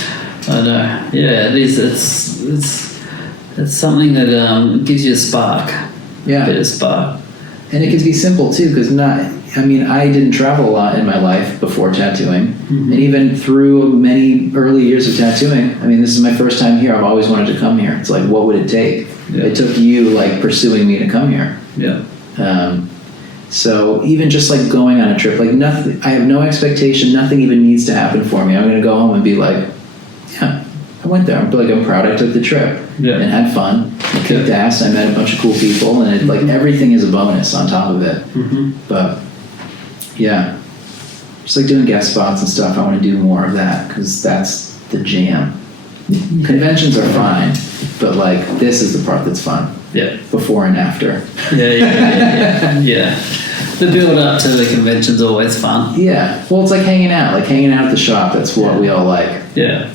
I know. Yeah, it is. It's something that gives you a spark. Yeah. A bit of spark. And it can be simple too, because I didn't travel a lot in my life before tattooing. And even through many early years of tattooing, this is my first time here. I've always wanted to come here. It's like, what would it take? Yeah. It took you like pursuing me to come here. Yeah. So even just like going on a trip, like nothing, I have no expectation. Nothing even needs to happen for me. I'm going to go home and be like, yeah, I went there. I'm proud I took the trip and had fun. I kicked ass. I met a bunch of cool people, and like everything is a bonus on top of it. But yeah, just like doing guest spots and stuff. I want to do more of that because that's the jam. Conventions are fine, but like this is the part that's fun. Yeah. Before and after. Yeah. The build up to the convention's always fun. Yeah. Well, it's like hanging out at the shop. That's what we all like. Yeah.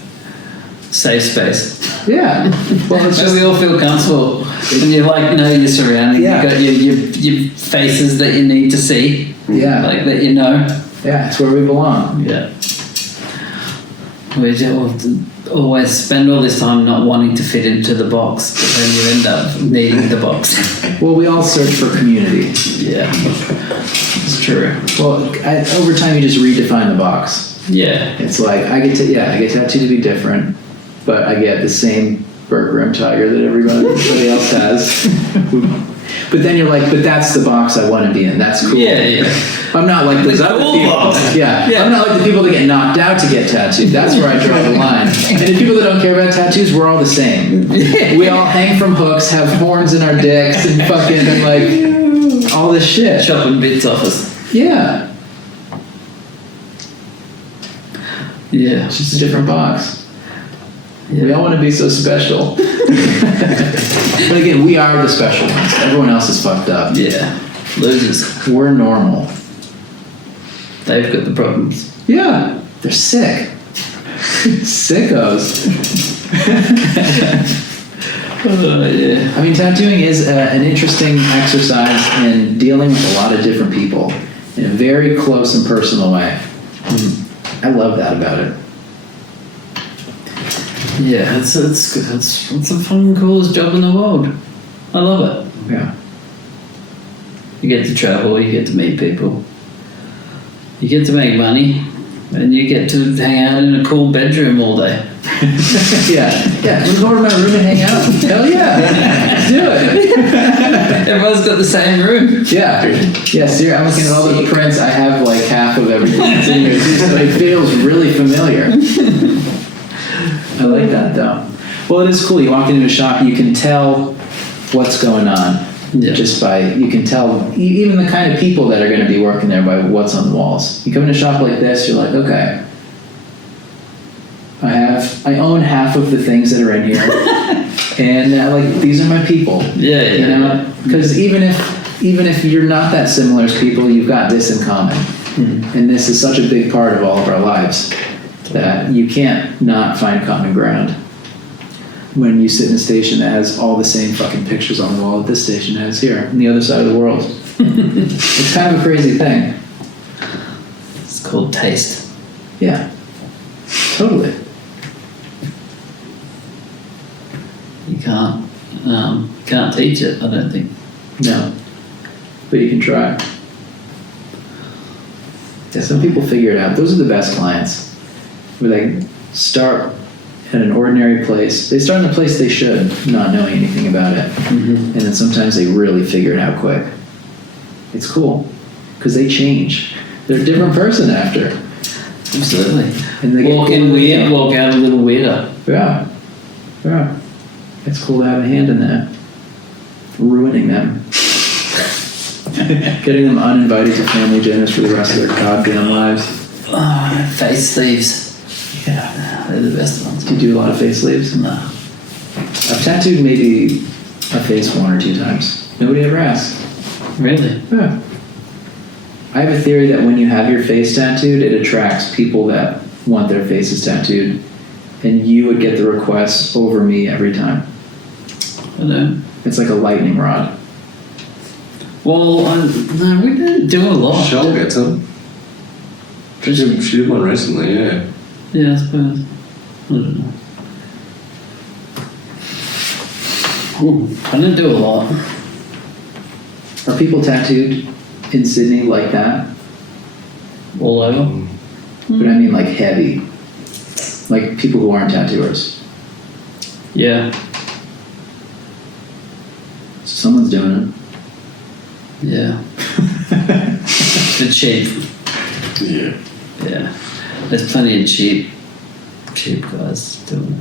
Safe space. Yeah. Well, it's just we all feel comfortable, and you like know your surroundings. Yeah. You got your faces that you need to see. Yeah. Like that, you know. Yeah, it's where we belong. Yeah. We just always spend all this time not wanting to fit into the box, but then you end up needing the box. Well, we all search for community. Yeah, it's true. Well, over time you just redefine the box. Yeah. It's like I get tattooed to be different, but I get the same Burt Grim tiger that everybody else has. But then you're like, but that's the box I want to be in. That's cool. Yeah. I'm not like those other people. Yeah. I'm not like the people that get knocked out to get tattooed. That's where I draw the line. And the people that don't care about tattoos, we're all the same. We all hang from hooks, have horns in our dicks, and fucking like all this shit. Chopping bits off us. Yeah. Yeah. It's just a different box. Yeah. We all want to be so special. But again, we are the special ones. Everyone else is fucked up. Yeah. Losers. We're normal. They've got the problems. Yeah. They're sick. Sickos. Yeah. I mean, tattooing is an interesting exercise in dealing with a lot of different people in a very close and personal way. I love that about it. Yeah, it's the fucking coolest job in the world. I love it. Yeah. You get to travel, you get to meet people, you get to make money, and you get to hang out in a cool bedroom all day. Yeah. We'll go to my room and hang out. Hell yeah. Let's do it. Everyone's got the same room. Yeah. Seriously, I'm looking at all the prints. I have like half of everything that's in here too, so it feels really familiar. I like that though. Well, it is cool. You walk into a shop, you can tell what's going on. Yeah. Just by, you can tell even the kind of people that are going to be working there by what's on the walls. You come in a shop like this, you're like, okay, I own half of the things that are in here, and like these are my people. Yeah. You know, because even if you're not that similar as people, you've got this in common, and this is such a big part of all of our lives that you can't not find common ground. When you sit in a station that has all the same fucking pictures on the wall that this station has here on the other side of the world. It's kind of a crazy thing. It's called taste. Yeah. Totally. You can't teach it, I don't think. No. But you can try. Yeah, some people figure it out. Those are the best clients. Where they start at an ordinary place. They start in the place they should, not knowing anything about it. And then sometimes they really figure it out quick. It's cool. Because they change. They're a different person after. Absolutely. And they walk in weird, walk out a little weirder. Yeah. It's cool to have a hand in that. Ruining them. Getting them uninvited to family dinners for the rest of their goddamn lives. Oh, face sleeves. Yeah. They're the best ones. Do you do a lot of face sleeves? No. I've tattooed maybe a face 1 or 2 times. Nobody ever asked. Really? Yeah. I have a theory that when you have your face tattooed, it attracts people that want their faces tattooed, and you would get the requests over me every time. I know. It's like a lightning rod. Well, no, we didn't do a lot. Shell gets them. She did one recently, yeah. Yeah, I suppose. I don't know. Ooh, I didn't do a lot. Are people tattooed in Sydney like that? All over? But I mean like heavy. Like people who aren't tattooers. Yeah. Someone's doing it. Yeah. The cheap. Yeah. Yeah. There's plenty of cheap guys doing it.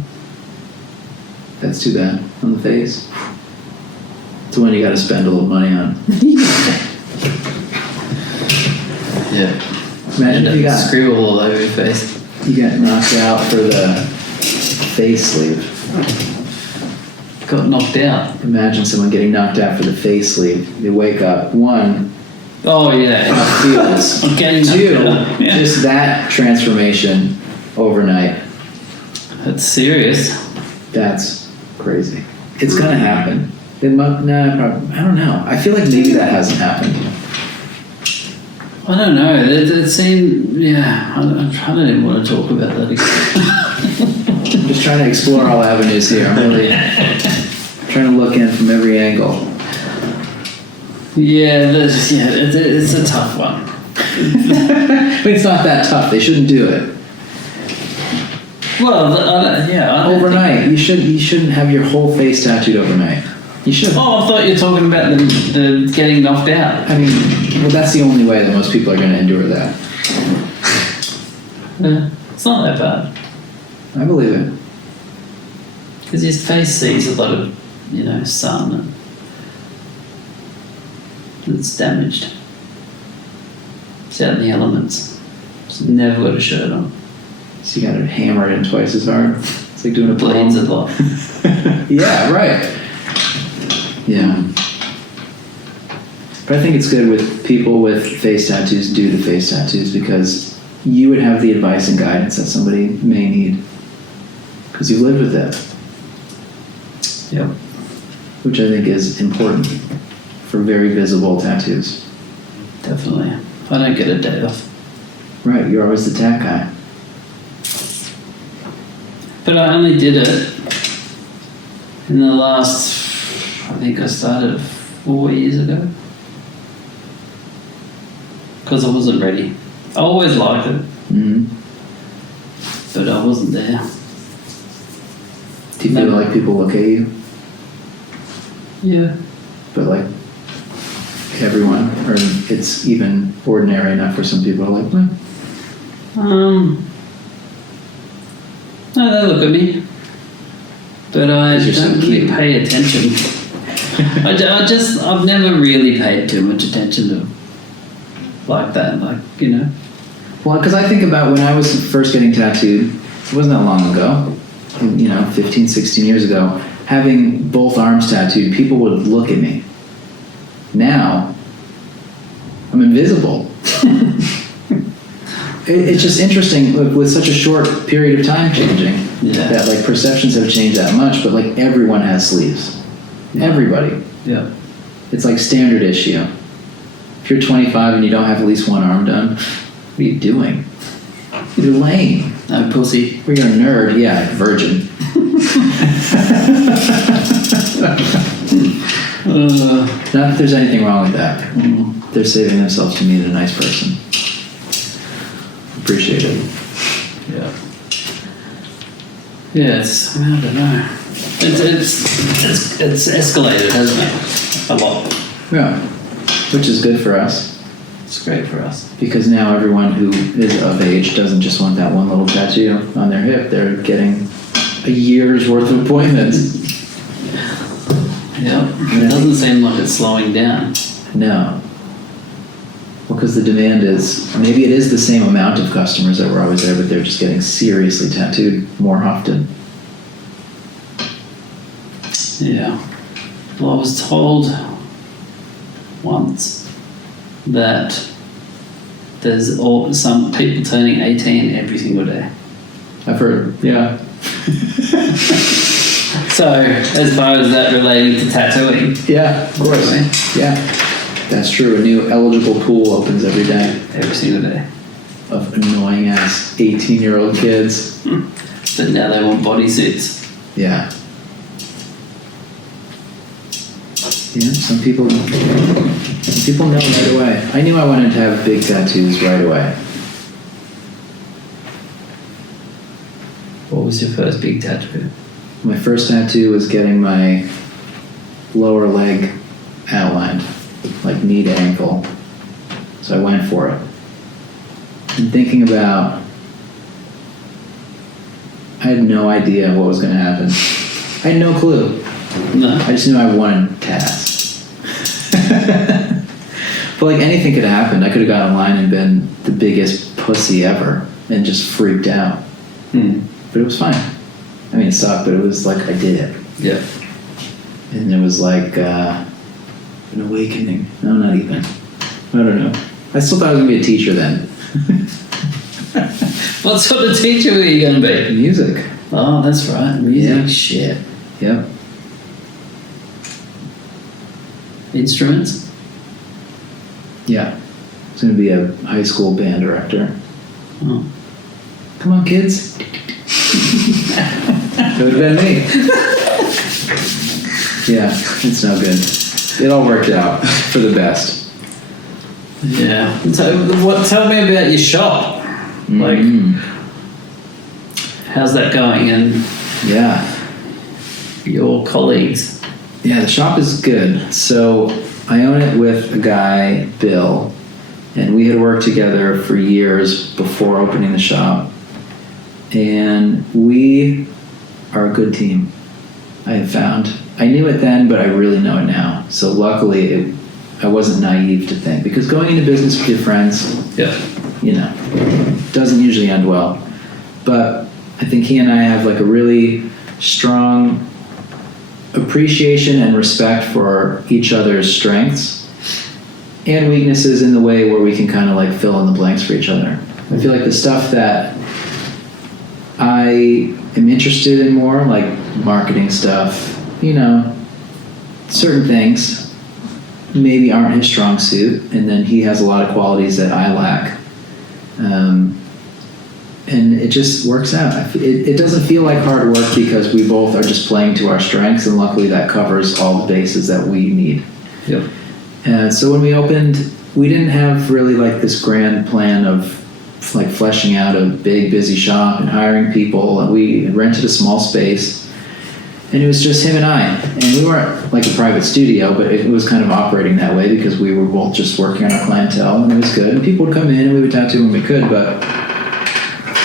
That's too bad. On the face. It's the one you gotta spend a little money on. Yeah. Imagine if you got scribble all over your face. You got knocked out for the face sleeve. Got knocked out. Imagine someone getting knocked out for the face sleeve. They wake up. 1, Oh yeah. feels. I'm getting 2, knocked out. Yeah. just that transformation overnight. That's serious. That's crazy. It's gonna happen. It might, I don't know. I feel like maybe that hasn't happened. I don't know. It seemed, yeah. I don't even want to talk about that again. I'm just trying to explore all avenues here. I'm really trying to look in from every angle. Yeah, it's a tough one. I mean, it's not that tough. They shouldn't do it. Well, I don't Overnight. You shouldn't have your whole face tattooed overnight. You should. Oh, I thought you were talking about the getting knocked out. I mean, well, that's the only way that most people are going to endure that. Yeah, it's not that bad. I believe it. Because his face sees a lot of, sun and it's damaged. It's out in the elements. It's never got a shirt on. So you got to hammer it in twice as hard. It's like doing a Bleeds a lot. Yeah, right. Yeah. But I think it's good with people with face tattoos do the face tattoos because you would have the advice and guidance that somebody may need because you lived with it. Yep. Which I think is important for very visible tattoos. Definitely. I don't get a day off. Right, you're always the tat guy. But I only did it in the last, I think I started 4 years ago. Because I wasn't ready. I always liked it. Mm-hmm. But I wasn't there. Do you feel like people look at you? Yeah. But like everyone, or it's even ordinary enough for some people to like, No, they look at me. But I You're so don't really cute. pay attention. I've never really paid too much attention to like that, Well, because I think about when I was first getting tattooed, it wasn't that long ago, 15, 16 years ago, having both arms tattooed, people would look at me. Now, I'm invisible. It's just interesting with such a short period of time changing that like perceptions have changed that much, but like everyone has sleeves. Everybody. Yeah. It's like standard issue. If you're 25 and you don't have at least one arm done, what are you doing? You're lame. No pussy. Or you're a nerd. Yeah, virgin. Not that there's anything wrong with that. Mm. They're saving themselves to meet a nice person. Appreciate it. Yeah. Yeah, I don't know. It's escalated, hasn't it? A lot. Yeah. Which is good for us. It's great for us. Because now everyone who is of age doesn't just want that one little tattoo on their hip. They're getting a year's worth of appointments. Yeah. It doesn't seem like it's slowing down. No. Well, because the demand is, maybe it is the same amount of customers that were always there, but they're just getting seriously tattooed more often. Yeah. Well, I was told once that there's some people turning 18 every single day. I've heard, yeah. So, as far as that relating to tattooing. Yeah, of course. Yeah. That's true. A new eligible pool opens every day. Every single day. Of annoying ass 18-year-old kids. But now they want bodysuits. Yeah. Yeah, some people know right away. I knew I wanted to have big tattoos right away. What was your first big tattoo? My first tattoo was getting my lower leg outlined, like knee to ankle. So I went for it. And thinking about, I had no idea what was going to happen. I had no clue. No. I just knew I wanted tats. But like anything could have happened. I could have got online and been the biggest pussy ever and just freaked out. But it was fine. I mean, it sucked, but it was like I did it. Yeah. And it was like an awakening. No, not even. I don't know. I still thought I was going to be a teacher then. What sort of teacher were you going to be? Music. Oh, that's right. Music. Yeah. Shit. Yep. Instruments? Yeah. He's going to be a high school band director. Oh. Come on, kids. It would have been me. Yeah, it's no good. It all worked out for the best. Yeah. So, tell me about your shop. Like, how's that going? And yeah, your colleagues? Yeah, the shop is good. So I own it with a guy, Bill, and we had worked together for years before opening the shop. And we are a good team, I have found. I knew it then, but I really know it now. So luckily, I wasn't naive to think. Because going into business with your friends, doesn't usually end well. But I think he and I have like a really strong appreciation and respect for each other's strengths and weaknesses in the way where we can kind of like fill in the blanks for each other. I feel like the stuff that I am interested in more, like marketing stuff, certain things maybe aren't his strong suit, and then he has a lot of qualities that I lack. And it just works out. It doesn't feel like hard work because we both are just playing to our strengths, and luckily that covers all the bases that we need. Yep. So when we opened, we didn't have really like this grand plan of like fleshing out a big busy shop and hiring people, and we rented a small space, and it was just him and I, and we weren't like a private studio, but it was kind of operating that way because we were both just working on our clientele, and it was good, and people would come in and we would tattoo when we could. But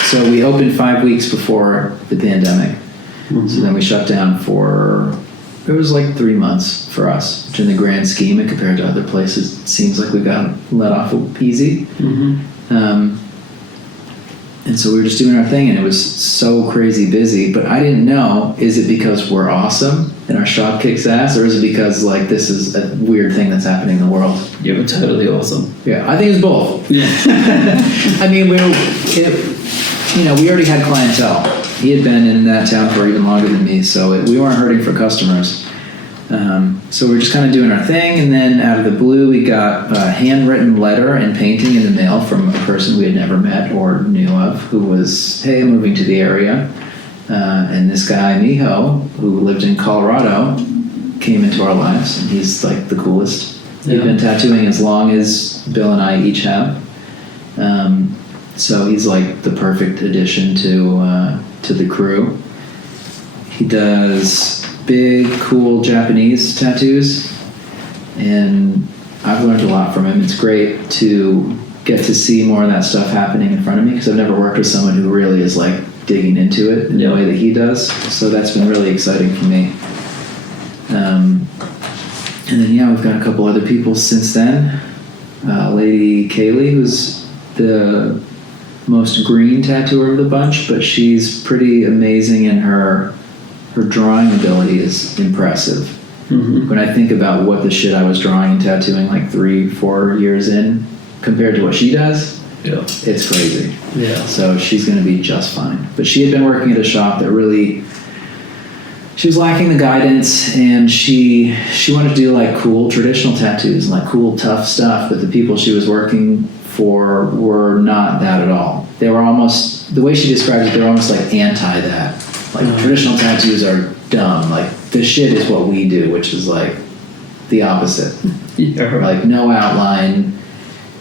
so we opened 5 weeks before the pandemic. So then we shut down it was like 3 months for us, which in the grand scheme and compared to other places, it seems like we got let off easy. And so we were just doing our thing, and it was so crazy busy, but I didn't know, is it because we're awesome and our shop kicks ass, or is it because like this is a weird thing that's happening in the world? You were totally awesome. Yeah, I think it's both. Yeah. I mean, we already had clientele. He had been in that town for even longer than me, so we weren't hurting for customers. So we were just kind of doing our thing, and then out of the blue, we got a handwritten letter and painting in the mail from a person we had never met or knew of, who was, hey, I'm moving to the area. And this guy, Miho, who lived in Colorado, came into our lives, and he's like the coolest. He'd been tattooing as long as Bill and I each have. So he's like the perfect addition to the crew. He does big, cool Japanese tattoos, and I've learned a lot from him. It's great to get to see more of that stuff happening in front of me because I've never worked with someone who really is like digging into it in the way that he does. So that's been really exciting for me. And then we've got a couple other people since then. Lady Kaylee, who's the most green tattooer of the bunch, but she's pretty amazing, and her drawing ability is impressive. When I think about what the shit I was drawing and tattooing like 3-4 years in compared to what she does, it's crazy. Yeah. So she's going to be just fine. But she had been working at a shop that really, she was lacking the guidance, and she wanted to do like cool traditional tattoos and like cool tough stuff, but the people she was working for were not that at all. They were almost, the way she described it, they were almost like anti that. Like traditional tattoos are dumb. Like this shit is what we do, which is like the opposite. Like no outline,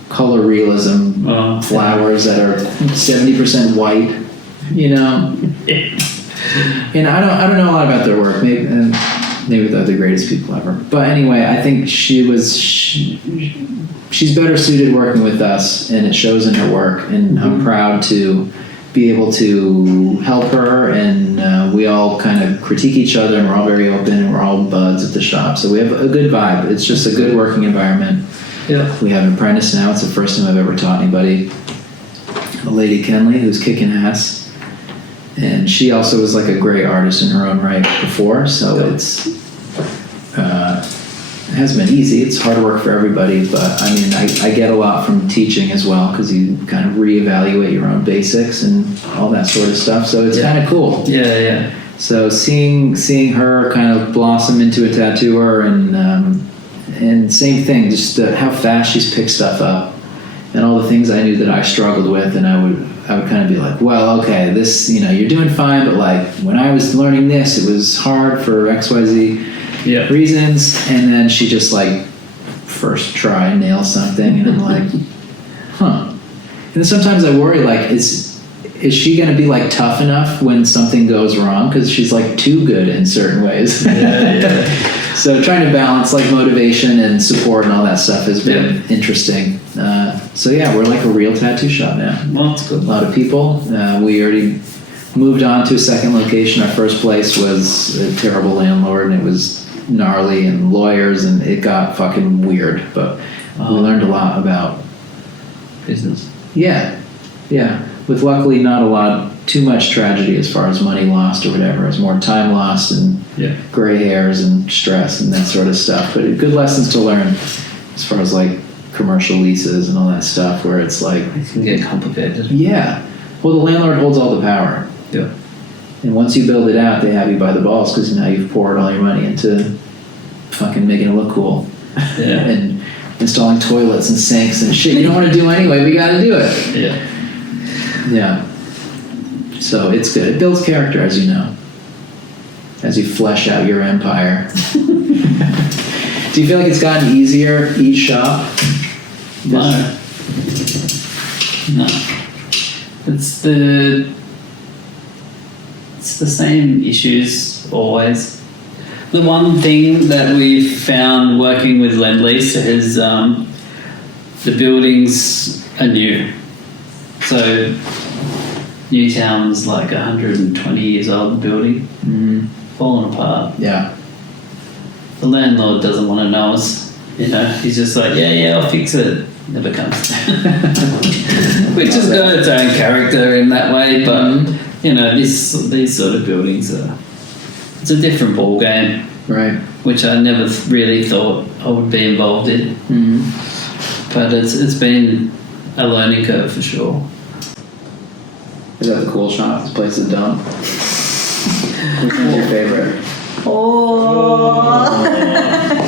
color realism, flowers that are 70% white. And I don't know a lot about their work. Maybe they're the greatest people ever. But anyway, I think she's better suited working with us, and it shows in her work. And I'm proud to be able to help her, and we all kind of critique each other, and we're all very open, and we're all buds at the shop. So we have a good vibe. It's just a good working environment. Yeah. We have an apprentice now. It's the first time I've ever taught anybody. A lady, Kenley, who's kicking ass. And she also was like a great artist in her own right before, so it hasn't been easy. It's hard work for everybody, but I mean, I get a lot from teaching as well, because you kind of reevaluate your own basics and all that sort of stuff, so it's kind of cool. Yeah. So seeing her kind of blossom into a tattooer, and same thing, just how fast she's picked stuff up and all the things I knew that I struggled with, and I would kind of be like, well, okay, this, you're doing fine, but like when I was learning this, it was hard for XYZ reasons, and then she just like first try nail something, and I'm like, huh. And then sometimes I worry, like, is she going to be like tough enough when something goes wrong? Because she's like too good in certain ways. So trying to balance like motivation and support and all that stuff has been interesting. So yeah, we're like a real tattoo shop now. Well, that's good. A lot of people. We already moved on to a second location. Our first place was a terrible landlord, and it was gnarly and lawyers, and it got fucking weird. But we learned a lot about business. Yeah. With luckily not too much tragedy as far as money lost or whatever. It was more time lost and gray hairs and stress and that sort of stuff. But good lessons to learn as far as like commercial leases and all that stuff, where it's like it can get complicated. Yeah. Well, the landlord holds all the power. Yeah. And once you build it out, they have you by the balls because now you've poured all your money into fucking making it look cool. Yeah. And installing toilets and sinks and shit you don't want to do anyway, but you got to do it. Yeah. So it's good. It builds character, as you know, as you flesh out your empire. Do you feel like it's gotten easier each shop? No. It's the same issues always. The one thing that we found working with Lend-Lease is the buildings are new. So Newtown's like 120 years old building, falling apart. Yeah. The landlord doesn't want to know us. He's just like, yeah, I'll fix it. Never comes. Which has got its own character in that way, but these sort of buildings it's a different ball game, right? Which I never really thought I would be involved in. But it's been a learning curve for sure. Is that the cool shop? This place is dumb. Which one's your favorite?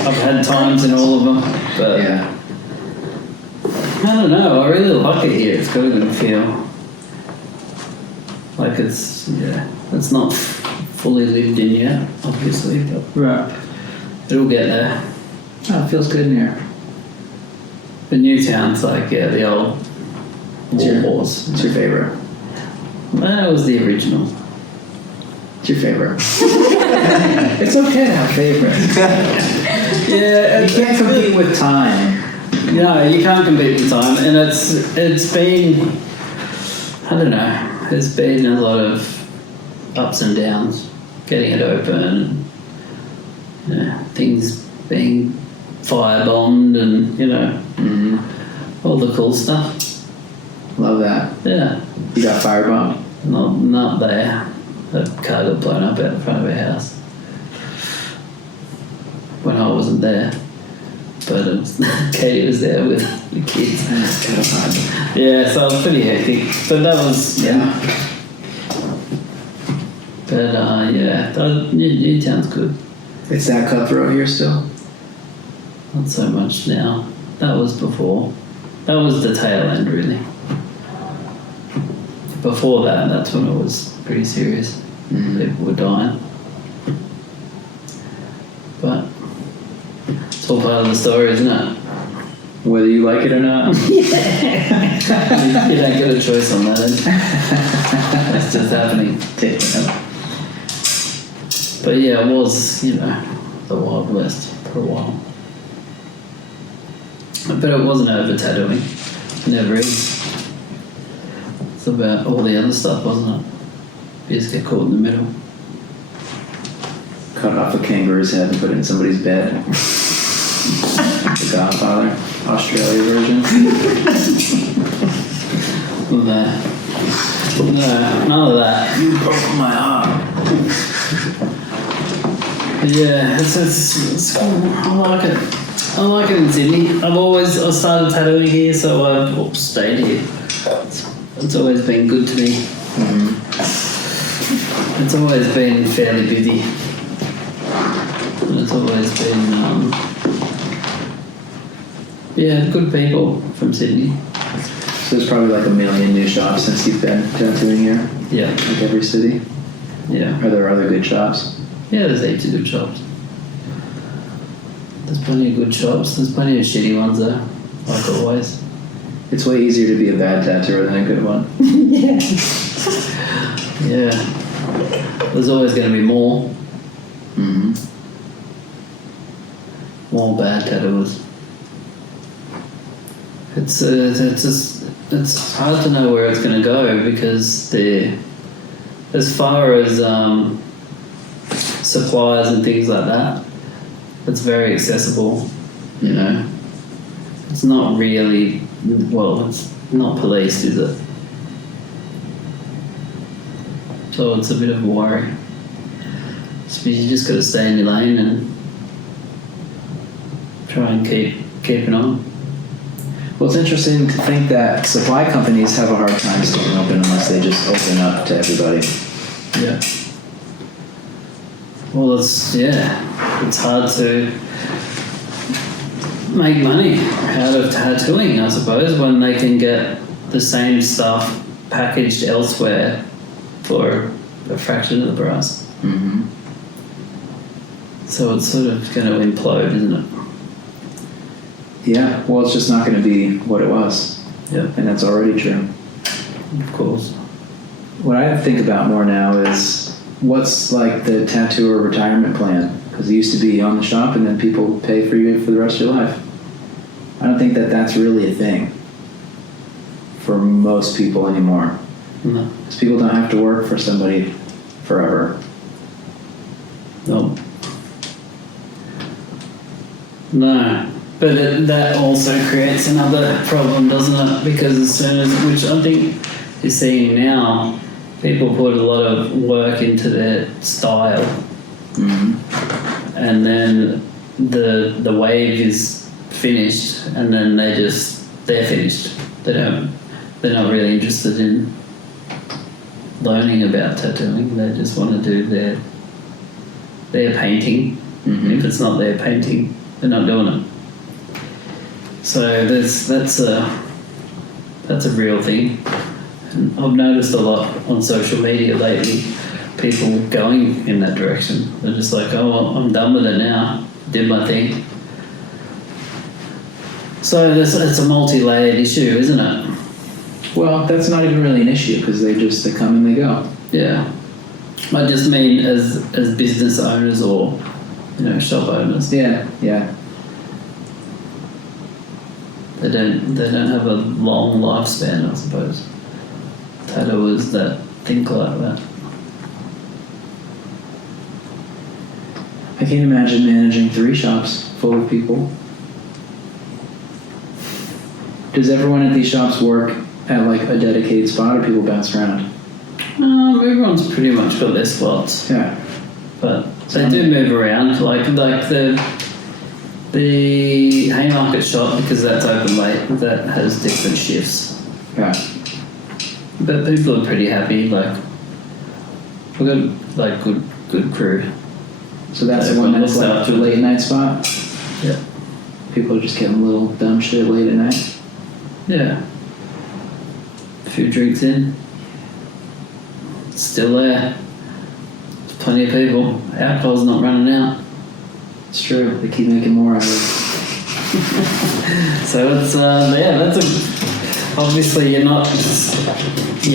I've had times in all of them, but yeah. I don't know. I really like it here. It's got to feel like it's not fully lived in yet, obviously, but it'll get there. Oh, it feels good in here. The Newtown's like the old war horse. What's your favorite? That was the original. What's your favorite? It's okay to have favorites. Yeah, you can't compete with time. No, you can't compete with time, and it's been, I don't know, there's been a lot of ups and downs getting it open, and things being firebombed, and all the cool stuff. Love that. Yeah. You got firebombed? Not there. The car got blown up out in front of our house when I wasn't there. But Katie was there with the kids. Yeah, so it was pretty hectic. But that was, But Newtown's good. It's that cutthroat here still? Not so much now. That was before. That was the tail end, really. Before that, that's when it was pretty serious. People were dying. But it's all part of the story, isn't it? Whether you like it or not. You don't get a choice on that end. It's just happening. But yeah, it was, the Wild West for a while. But it wasn't over tattooing. It never is. It's about all the other stuff, wasn't it? You just get caught in the middle. Cut off a kangaroo's head and put it in somebody's bed. The Godfather, Australia version. No, none of that. You broke my arm. Yeah, it's cool. I like it. I like it in Sydney. I started tattooing here, so I've stayed here. It's always been good to me. It's always been fairly busy. And it's always been, good people from Sydney. So there's probably like 1 million new shops since you've been tattooing here, Yeah, like every city. yeah. Are there other good shops? Yeah, there's heaps of good shops. There's plenty of good shops. There's plenty of shitty ones though, like always. It's way easier to be a bad tattooer than a good one. Yeah. Yeah. There's always going to be more. Mm-hmm. More bad tattooers. It's hard to know where it's going to go because as far as suppliers and things like that, it's very accessible. You know, it's not really it's not policed, is it? So it's a bit of a worry. So you just got to stay in your lane and try and keep it on. Well, it's interesting to think that supply companies have a hard time staying open unless they just open up to everybody. Yeah. Well, it's hard to make money out of tattooing, I suppose, when they can get the same stuff packaged elsewhere for a fraction of the price. Mm-hmm. So it's sort of going to implode, isn't it? Yeah, well, it's just not going to be what it was. Yep. And that's already true. Of course. What I think about more now is what's like the tattooer retirement plan? Because it used to be on the shop and then people pay for you for the rest of your life. I don't think that that's really a thing for most people anymore. No. Because people don't have to work for somebody forever. No. No. But that also creates another problem, doesn't it? Because as soon as, which I think you're seeing now, people put a lot of work into their style, and then the wave is finished, and then they're finished. They're not really interested in learning about tattooing. They just want to do their painting. Mm-hmm. If it's not their painting, they're not doing it. So that's a real thing. And I've noticed a lot on social media lately, people going in that direction. They're just like, oh, well, I'm done with it now. Did my thing. So it's a multi-layered issue, isn't it? Well, that's not even really an issue because they come and they go. Yeah. I just mean as business owners or, shop owners. Yeah, yeah. They don't have a long lifespan, I suppose. Tattooers that think like that. I can't imagine managing 3 shops full of people. Does everyone at these shops work at like a dedicated spot, or people bounce around? Everyone's pretty much got their spots. Yeah. But they do move around, like the Haymarket shop, because that's open late, that has different shifts. Yeah. But people are pretty happy, like we've got like good crew. So that's the one that's like the late night spot? Yeah. People are just getting a little dumb shit late at night? Yeah. A few drinks in. Still there. There's plenty of people. Alcohol's not running out. It's true. They keep making more out of it. So it's that's obviously you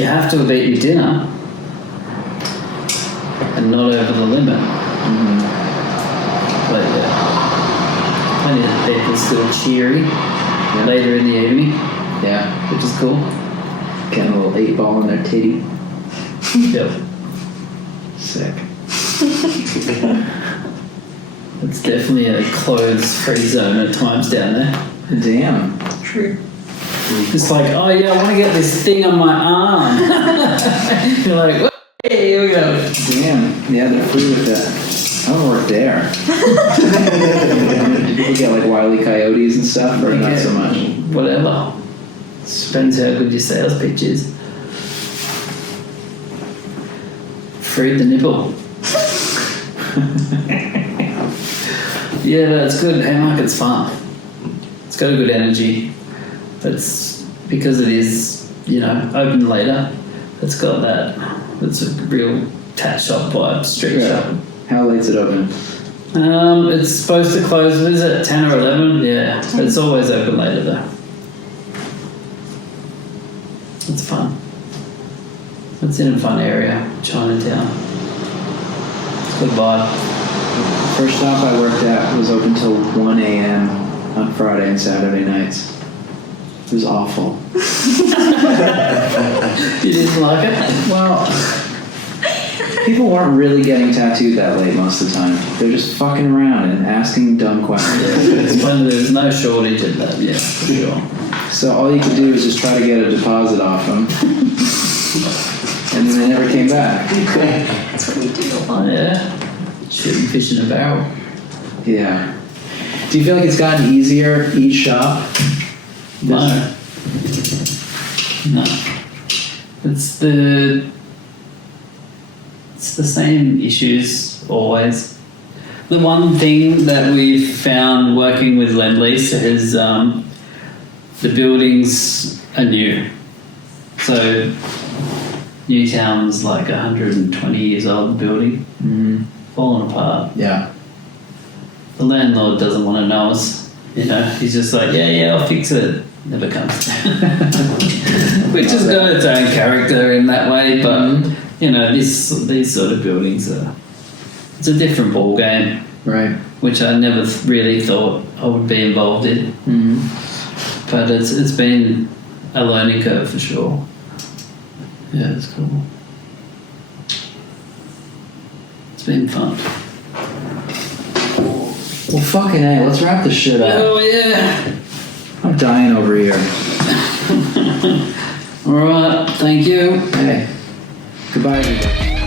have to have eaten your dinner and not over the limit. Mm-hmm. But yeah, plenty of people still cheery later in the evening. Yeah. Which is cool. Getting a little 8-ball in their titty. Yep. Sick. It's definitely a clothes-free zone at times down there. Damn. True. It's like, oh yeah, I want to get this thing on my arm. You're like, hey, here we go. Damn. Yeah, they're free with that. I don't work there. Do people get like Wile E. Coyotes and stuff, or not so much? Whatever. Depends how good your sales pitch is. Free the nipple. Yeah, that's good. Haymarket's fun. It's got a good energy. It's because it is, open later. It's got that. It's a real tat shop vibe, street shop. How late's it open? It's supposed to close. Is it 10 or 11? Yeah, it's always open later though. It's fun. It's in a fun area, Chinatown. Good vibe. First shop I worked at was open till 1 a.m. on Friday and Saturday nights. It was awful. You didn't like it? Well, people weren't really getting tattooed that late most of the time. They're just fucking around and asking dumb questions. When there's no shortage of that, yeah, for sure. So all you could do is just try to get a deposit off them. And then they never came back. That's what we do. Oh, yeah. Shooting fish in a barrel. Yeah. Do you feel like it's gotten easier each shop? No. It's the same issues always. The one thing that we've found working with Lend-Lease is the buildings are new. So Newtown's like 120 years old building, falling apart. Yeah. The landlord doesn't want to know us. He's just like, yeah, I'll fix it. Never comes down. Which has got its own character in that way, but these sort of buildings it's a different ball game, Right. which I never really thought I would be involved in. But it's been a learning curve for sure. Yeah, it's cool. It's been fun. Well, fucking A, let's wrap this shit up. Oh yeah. I'm dying over here. All right. Thank you. Hey. Goodbye, everybody.